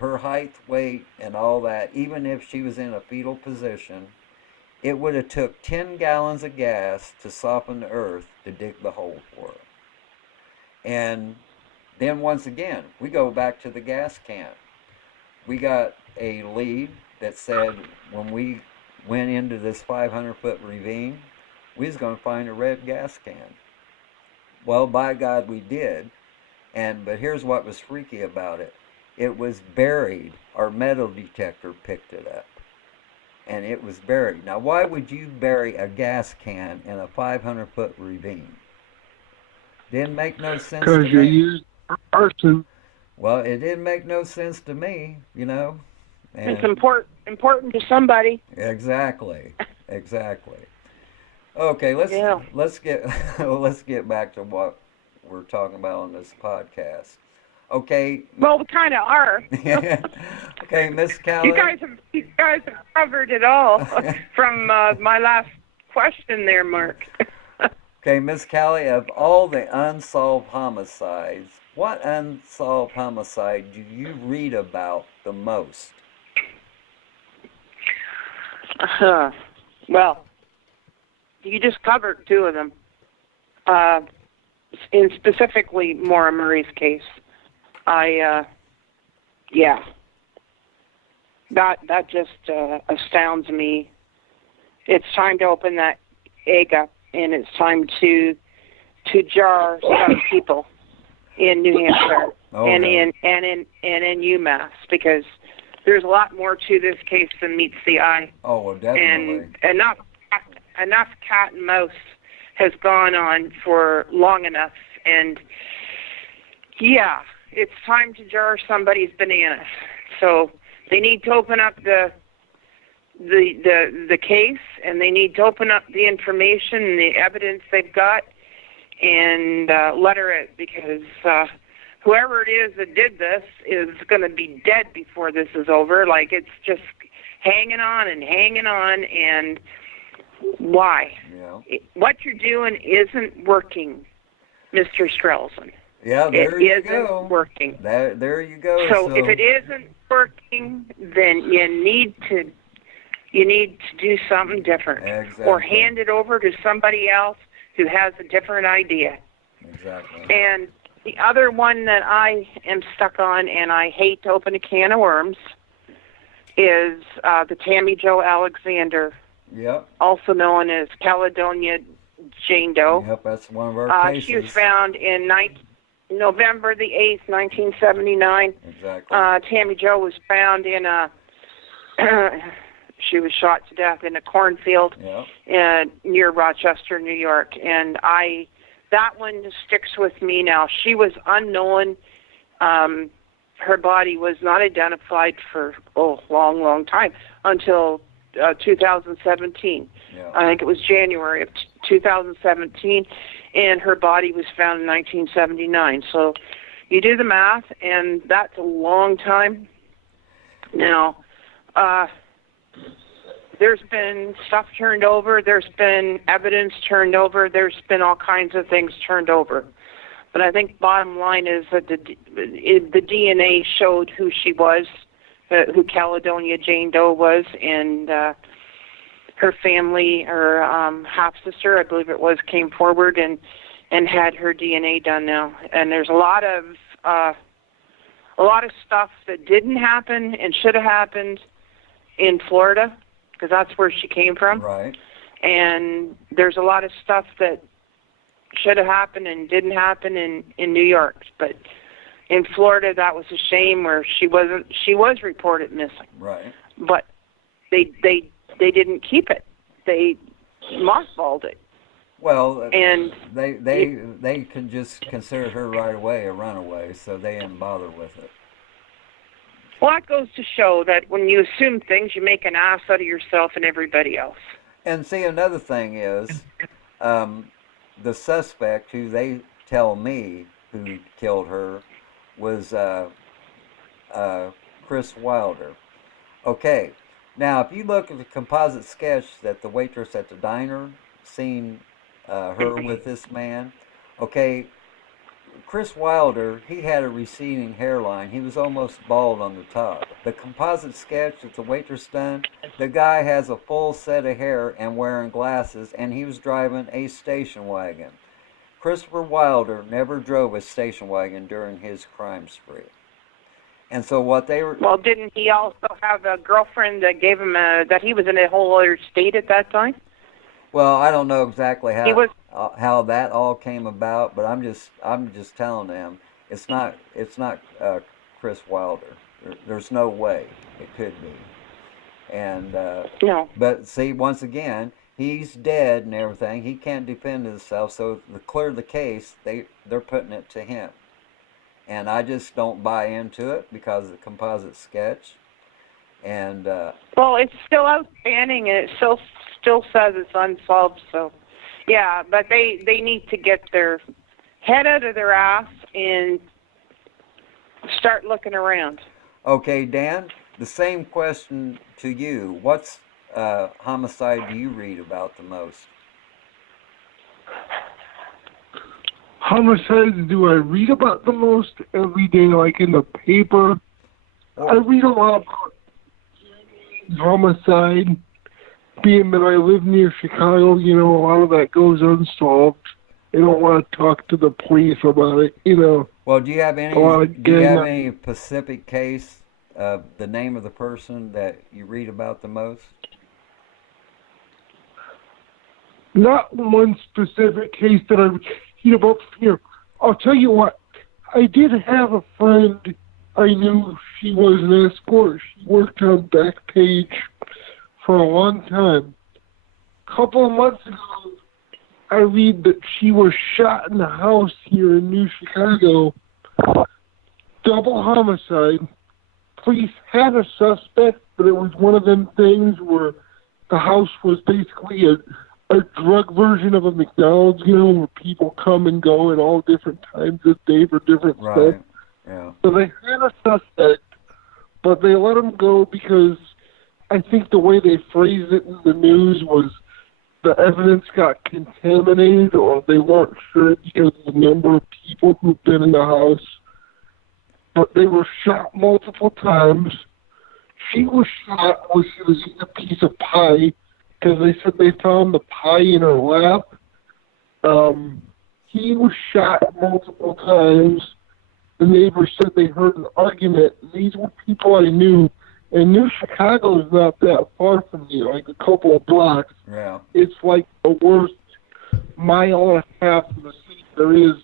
her height, weight, and all that. Even if she was in a fetal position, it would have took 10 gallons of gas to soften the earth to dig the hole for her. And then once again, we go back to the gas can. We got a lead that said when we went into this 500-foot ravine, we was going to find a red gas can. Well, by God, we did. But here's what was freaky about it. It was buried. Our metal detector picked it up. And it was buried. Now, why would you bury a gas can in a 500-foot ravine? Didn't make no sense to me. Because you used arson. Well, it didn't make no sense to me, you know. And it's important to somebody. Exactly. Okay, let's get back to what we're talking about on this podcast. Okay. Well, we kind of are. Okay, Miss Cali. You guys have covered it all from my last question there, Mark. Okay, Miss Cali, of all the unsolved homicides, what unsolved homicide do you read about the most? Well, you just covered two of them. In specifically Maura Murray's case, that just astounds me. It's time to open that egg up, and it's time to jar some people in New Hampshire in UMass, because there's a lot more to this case than meets the eye. Oh, well, definitely. And enough cat and mouse has gone on for long enough, and it's time to jar somebody's bananas. So they need to open up the case, and they need to open up the information and the evidence they've got, and letter it, because whoever it is that did this is going to be dead before this is over. Like, it's just hanging on, and why? Yeah. What you're doing isn't working, Mr. Strelson. Yeah, there you go. It isn't working. There you go. So if it isn't working, then you need to do something different. Exactly. Or hand it over to somebody else who has a different idea. Exactly. And the other one that I am stuck on, and I hate to open a can of worms, is the Tammy Jo Alexander. Yep. Also known as Caledonia Jane Doe. Yep, that's one of our cases. She was found in November the 8th, 1979. Exactly. Tammy Jo was found in she was shot to death in a cornfield near Rochester, New York. And that one sticks with me now. She was unknown. Her body was not identified for long time until 2017. Yeah. I think it was January of 2017, and her body was found in 1979. So you do the math, and that's a long time. Now, there's been stuff turned over. There's been evidence turned over. There's been all kinds of things turned over. But I think bottom line is that the DNA showed who she was, who Caledonia Jane Doe was, and her family, her half-sister, I believe it was, came forward and had her DNA done now. And there's a lot of stuff that didn't happen and should have happened in Florida, because that's where she came from. Right. And there's a lot of stuff that should have happened and didn't happen in New York. But in Florida, that was a shame where she was reported missing. Right. But they didn't keep it. They mothballed it. Well, and they could just consider her right away a runaway, so they didn't bother with it. Well, that goes to show that when you assume things, you make an ass out of yourself and everybody else. And see, another thing is, the suspect, who they tell me who killed her, was Chris Wilder. Okay, now if you look at the composite sketch that the waitress at the diner seen her with this man, okay, Chris Wilder, he had a receding hairline. He was almost bald on the top. The composite sketch that the waitress done, the guy has a full set of hair and wearing glasses, and he was driving a station wagon. Christopher Wilder never drove a station wagon during his crime spree. And so what they were... Well, didn't he also have a girlfriend that gave him that he was in a whole other state at that time? Well, I don't know exactly how that all came about, but I'm just telling them it's not Chris Wilder. There's no way it could be. And no. But see, once again, he's dead and everything. He can't defend himself, so to clear the case, they're putting it to him. And I just don't buy into it because of the composite sketch. And well, it's still outstanding, and it still says it's unsolved. So, yeah, but they need to get their head out of their ass and start looking around. Okay, Dan, the same question to you. What's homicide do you read about the most? Homicides do I read about the most every day, like in the paper? I read a lot about homicide. Being that I live near Chicago, a lot of that goes unsolved. They don't want to talk to the police about it, Well, do you have any specific case, the name of the person that you read about the most? Not one specific case that I read about here. I'll tell you what, I did have a friend I knew. She was an escort. She worked on Backpage for a long time. A couple of months ago, I read that she was shot in the house here in New Chicago. Double homicide. Police had a suspect, but it was one of them things where the house was basically a drug version of a McDonald's, where people come and go at all different times of day for different stuff. Yeah. So they had a suspect, but they let him go because I think the way they phrased it in the news was the evidence got contaminated, or they weren't sure because of the number of people who've been in the house. But they were shot multiple times. She was shot when she was eating a piece of pie because they said they found the pie in her lap. He was shot multiple times. The neighbors said they heard an argument. These were people I knew. And New Chicago is not that far from me, like a couple of blocks. Yeah. It's like the worst mile and a half of the city there is.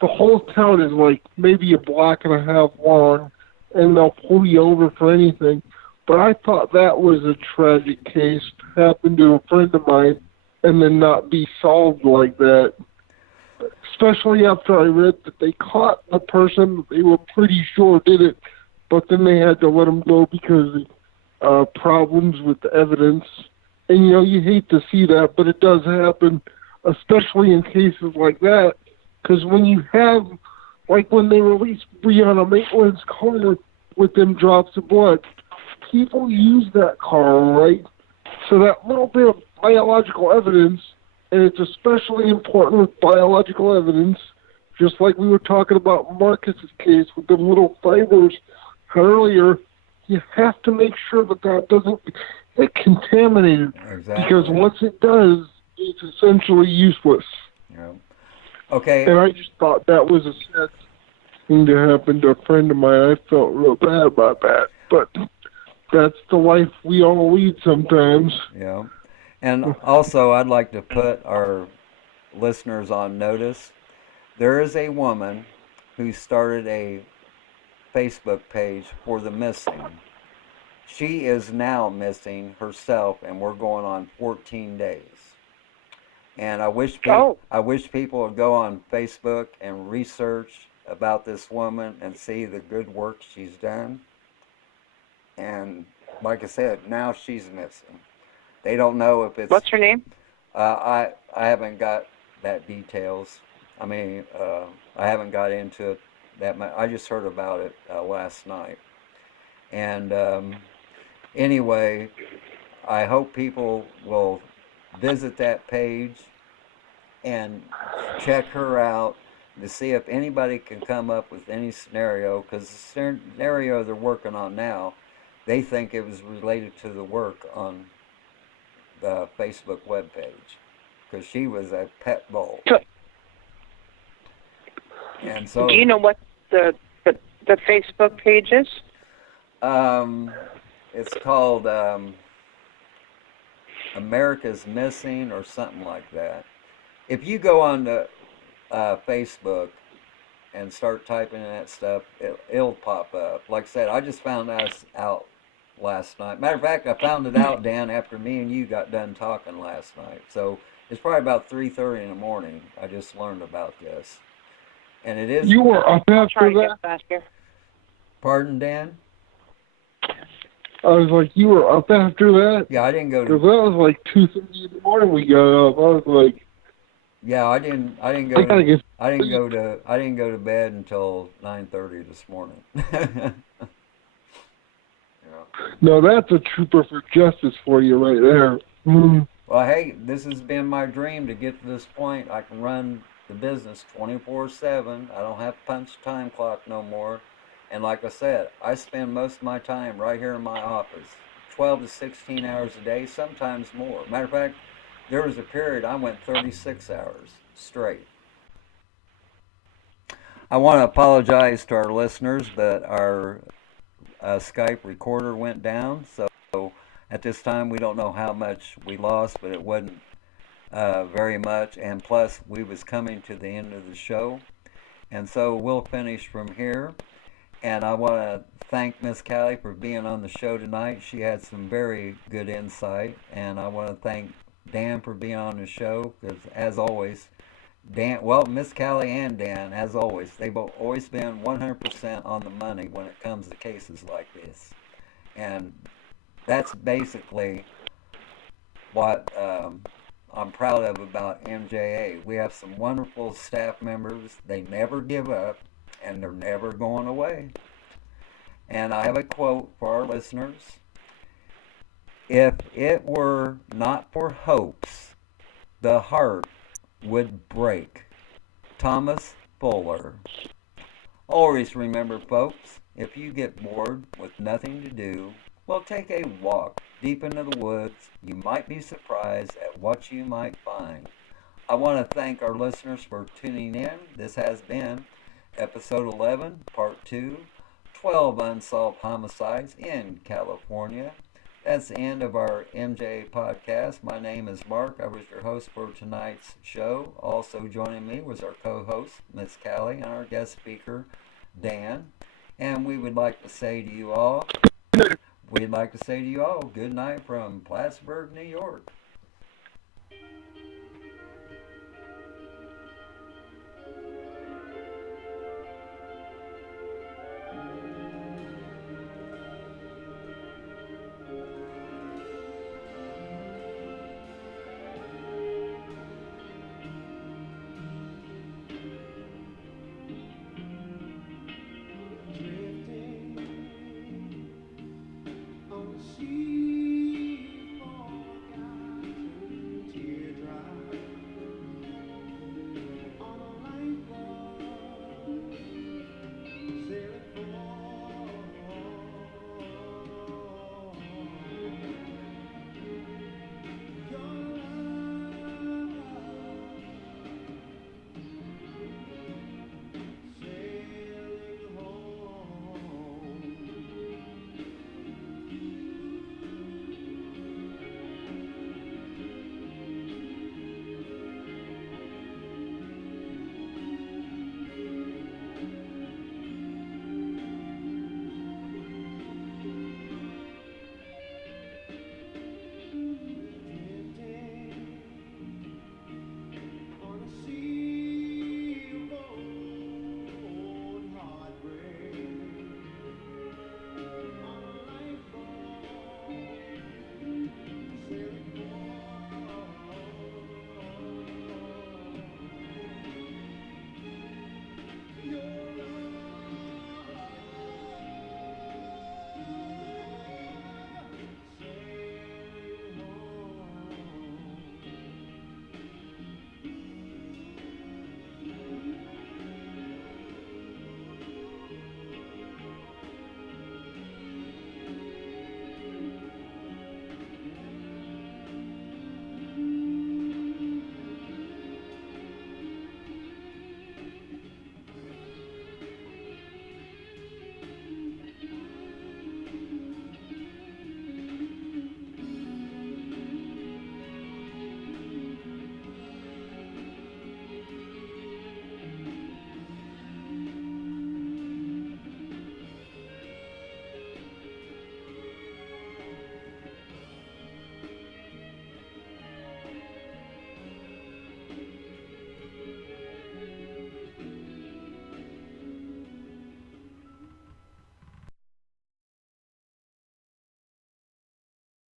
The whole town is like maybe a block and a half long, and they'll pull you over for anything. But I thought that was a tragic case to happen to a friend of mine and then not be solved like that. Especially after I read that they caught the person they were pretty sure did it, but then they had to let him go because of problems with the evidence. And, you hate to see that, but it does happen, especially in cases like that, because when you have, like when they released Breonna Maitland's car with them drops of blood, people use that car, right? So that little bit of biological evidence, and it's especially important with biological evidence, just like we were talking about Marcus's case with the little fibers earlier, you have to make sure that doesn't get contaminated. Exactly. Because once it does, it's essentially useless. Yeah. Okay. And I just thought that was a sad thing to happen to a friend of mine. I felt real bad about that. But that's the life we all lead sometimes. Yeah. And also, I'd like to put our listeners on notice. There is a woman who started a Facebook page for the missing. She is now missing herself, and we're going on 14 days. And I wish people would go on Facebook and research about this woman and see the good work she's done. And like I said, now she's missing. They don't know if it's. What's her name? I haven't got that details. I mean, I haven't got into it that much. I just heard about it last night. And anyway, I hope people will visit that page and check her out to see if anybody can come up with any scenario, because the scenario they're working on now, they think it was related to the work on the Facebook webpage, because she was a pet bull. And so, do you know what the Facebook page is? It's called America's Missing or something like that. If you go on to Facebook and start typing in that stuff, it'll pop up. Like I said, I just found that out last night. Matter of fact, I found it out, Dan, after me and you got done talking last night. So it's probably about 3:30 in the morning. I just learned about this. And it is... You were up after that? Pardon, Dan? I was like, you were up after that? Yeah, I didn't go to... Because that was like 2:30 in the morning we got up. I was like... Yeah, I didn't go to bed until 9:30 this morning. No, that's a trooper for justice for you right there. Well, hey, this has been my dream to get to this point. I can run the business 24/7. I don't have to punch the time clock no more. And like I said, I spend most of my time right here in my office, 12 to 16 hours a day, sometimes more. Matter of fact, there was a period I went 36 hours straight. I want to apologize to our listeners, but our Skype recorder went down. So at this time, we don't know how much we lost, but it wasn't very much. And plus, we was coming to the end of the show. And so we'll finish from here. And I want to thank Miss Cali for being on the show tonight. She had some very good insight. And I want to thank Dan for being on the show, because as always, Miss Cali and Dan, as always, they've always been 100% on the money when it comes to cases like this. And that's basically what I'm proud of about MJA. We have some wonderful staff members. They never give up, and they're never going away. And I have a quote for our listeners. If it were not for hopes, the heart would break. Thomas Fuller. Always remember, folks, if you get bored with nothing to do, well, take a walk deep into the woods. You might be surprised at what you might find. I want to thank our listeners for tuning in. This has been episode 11, part 2, 12 Unsolved Homicides in California. That's the end of our MJ podcast. My name is Mark. I was your host for tonight's show. Also joining me was our co-host, Miss Cali, and our guest speaker, Dan. And we would like to say to you all, good night from Plattsburgh, New York.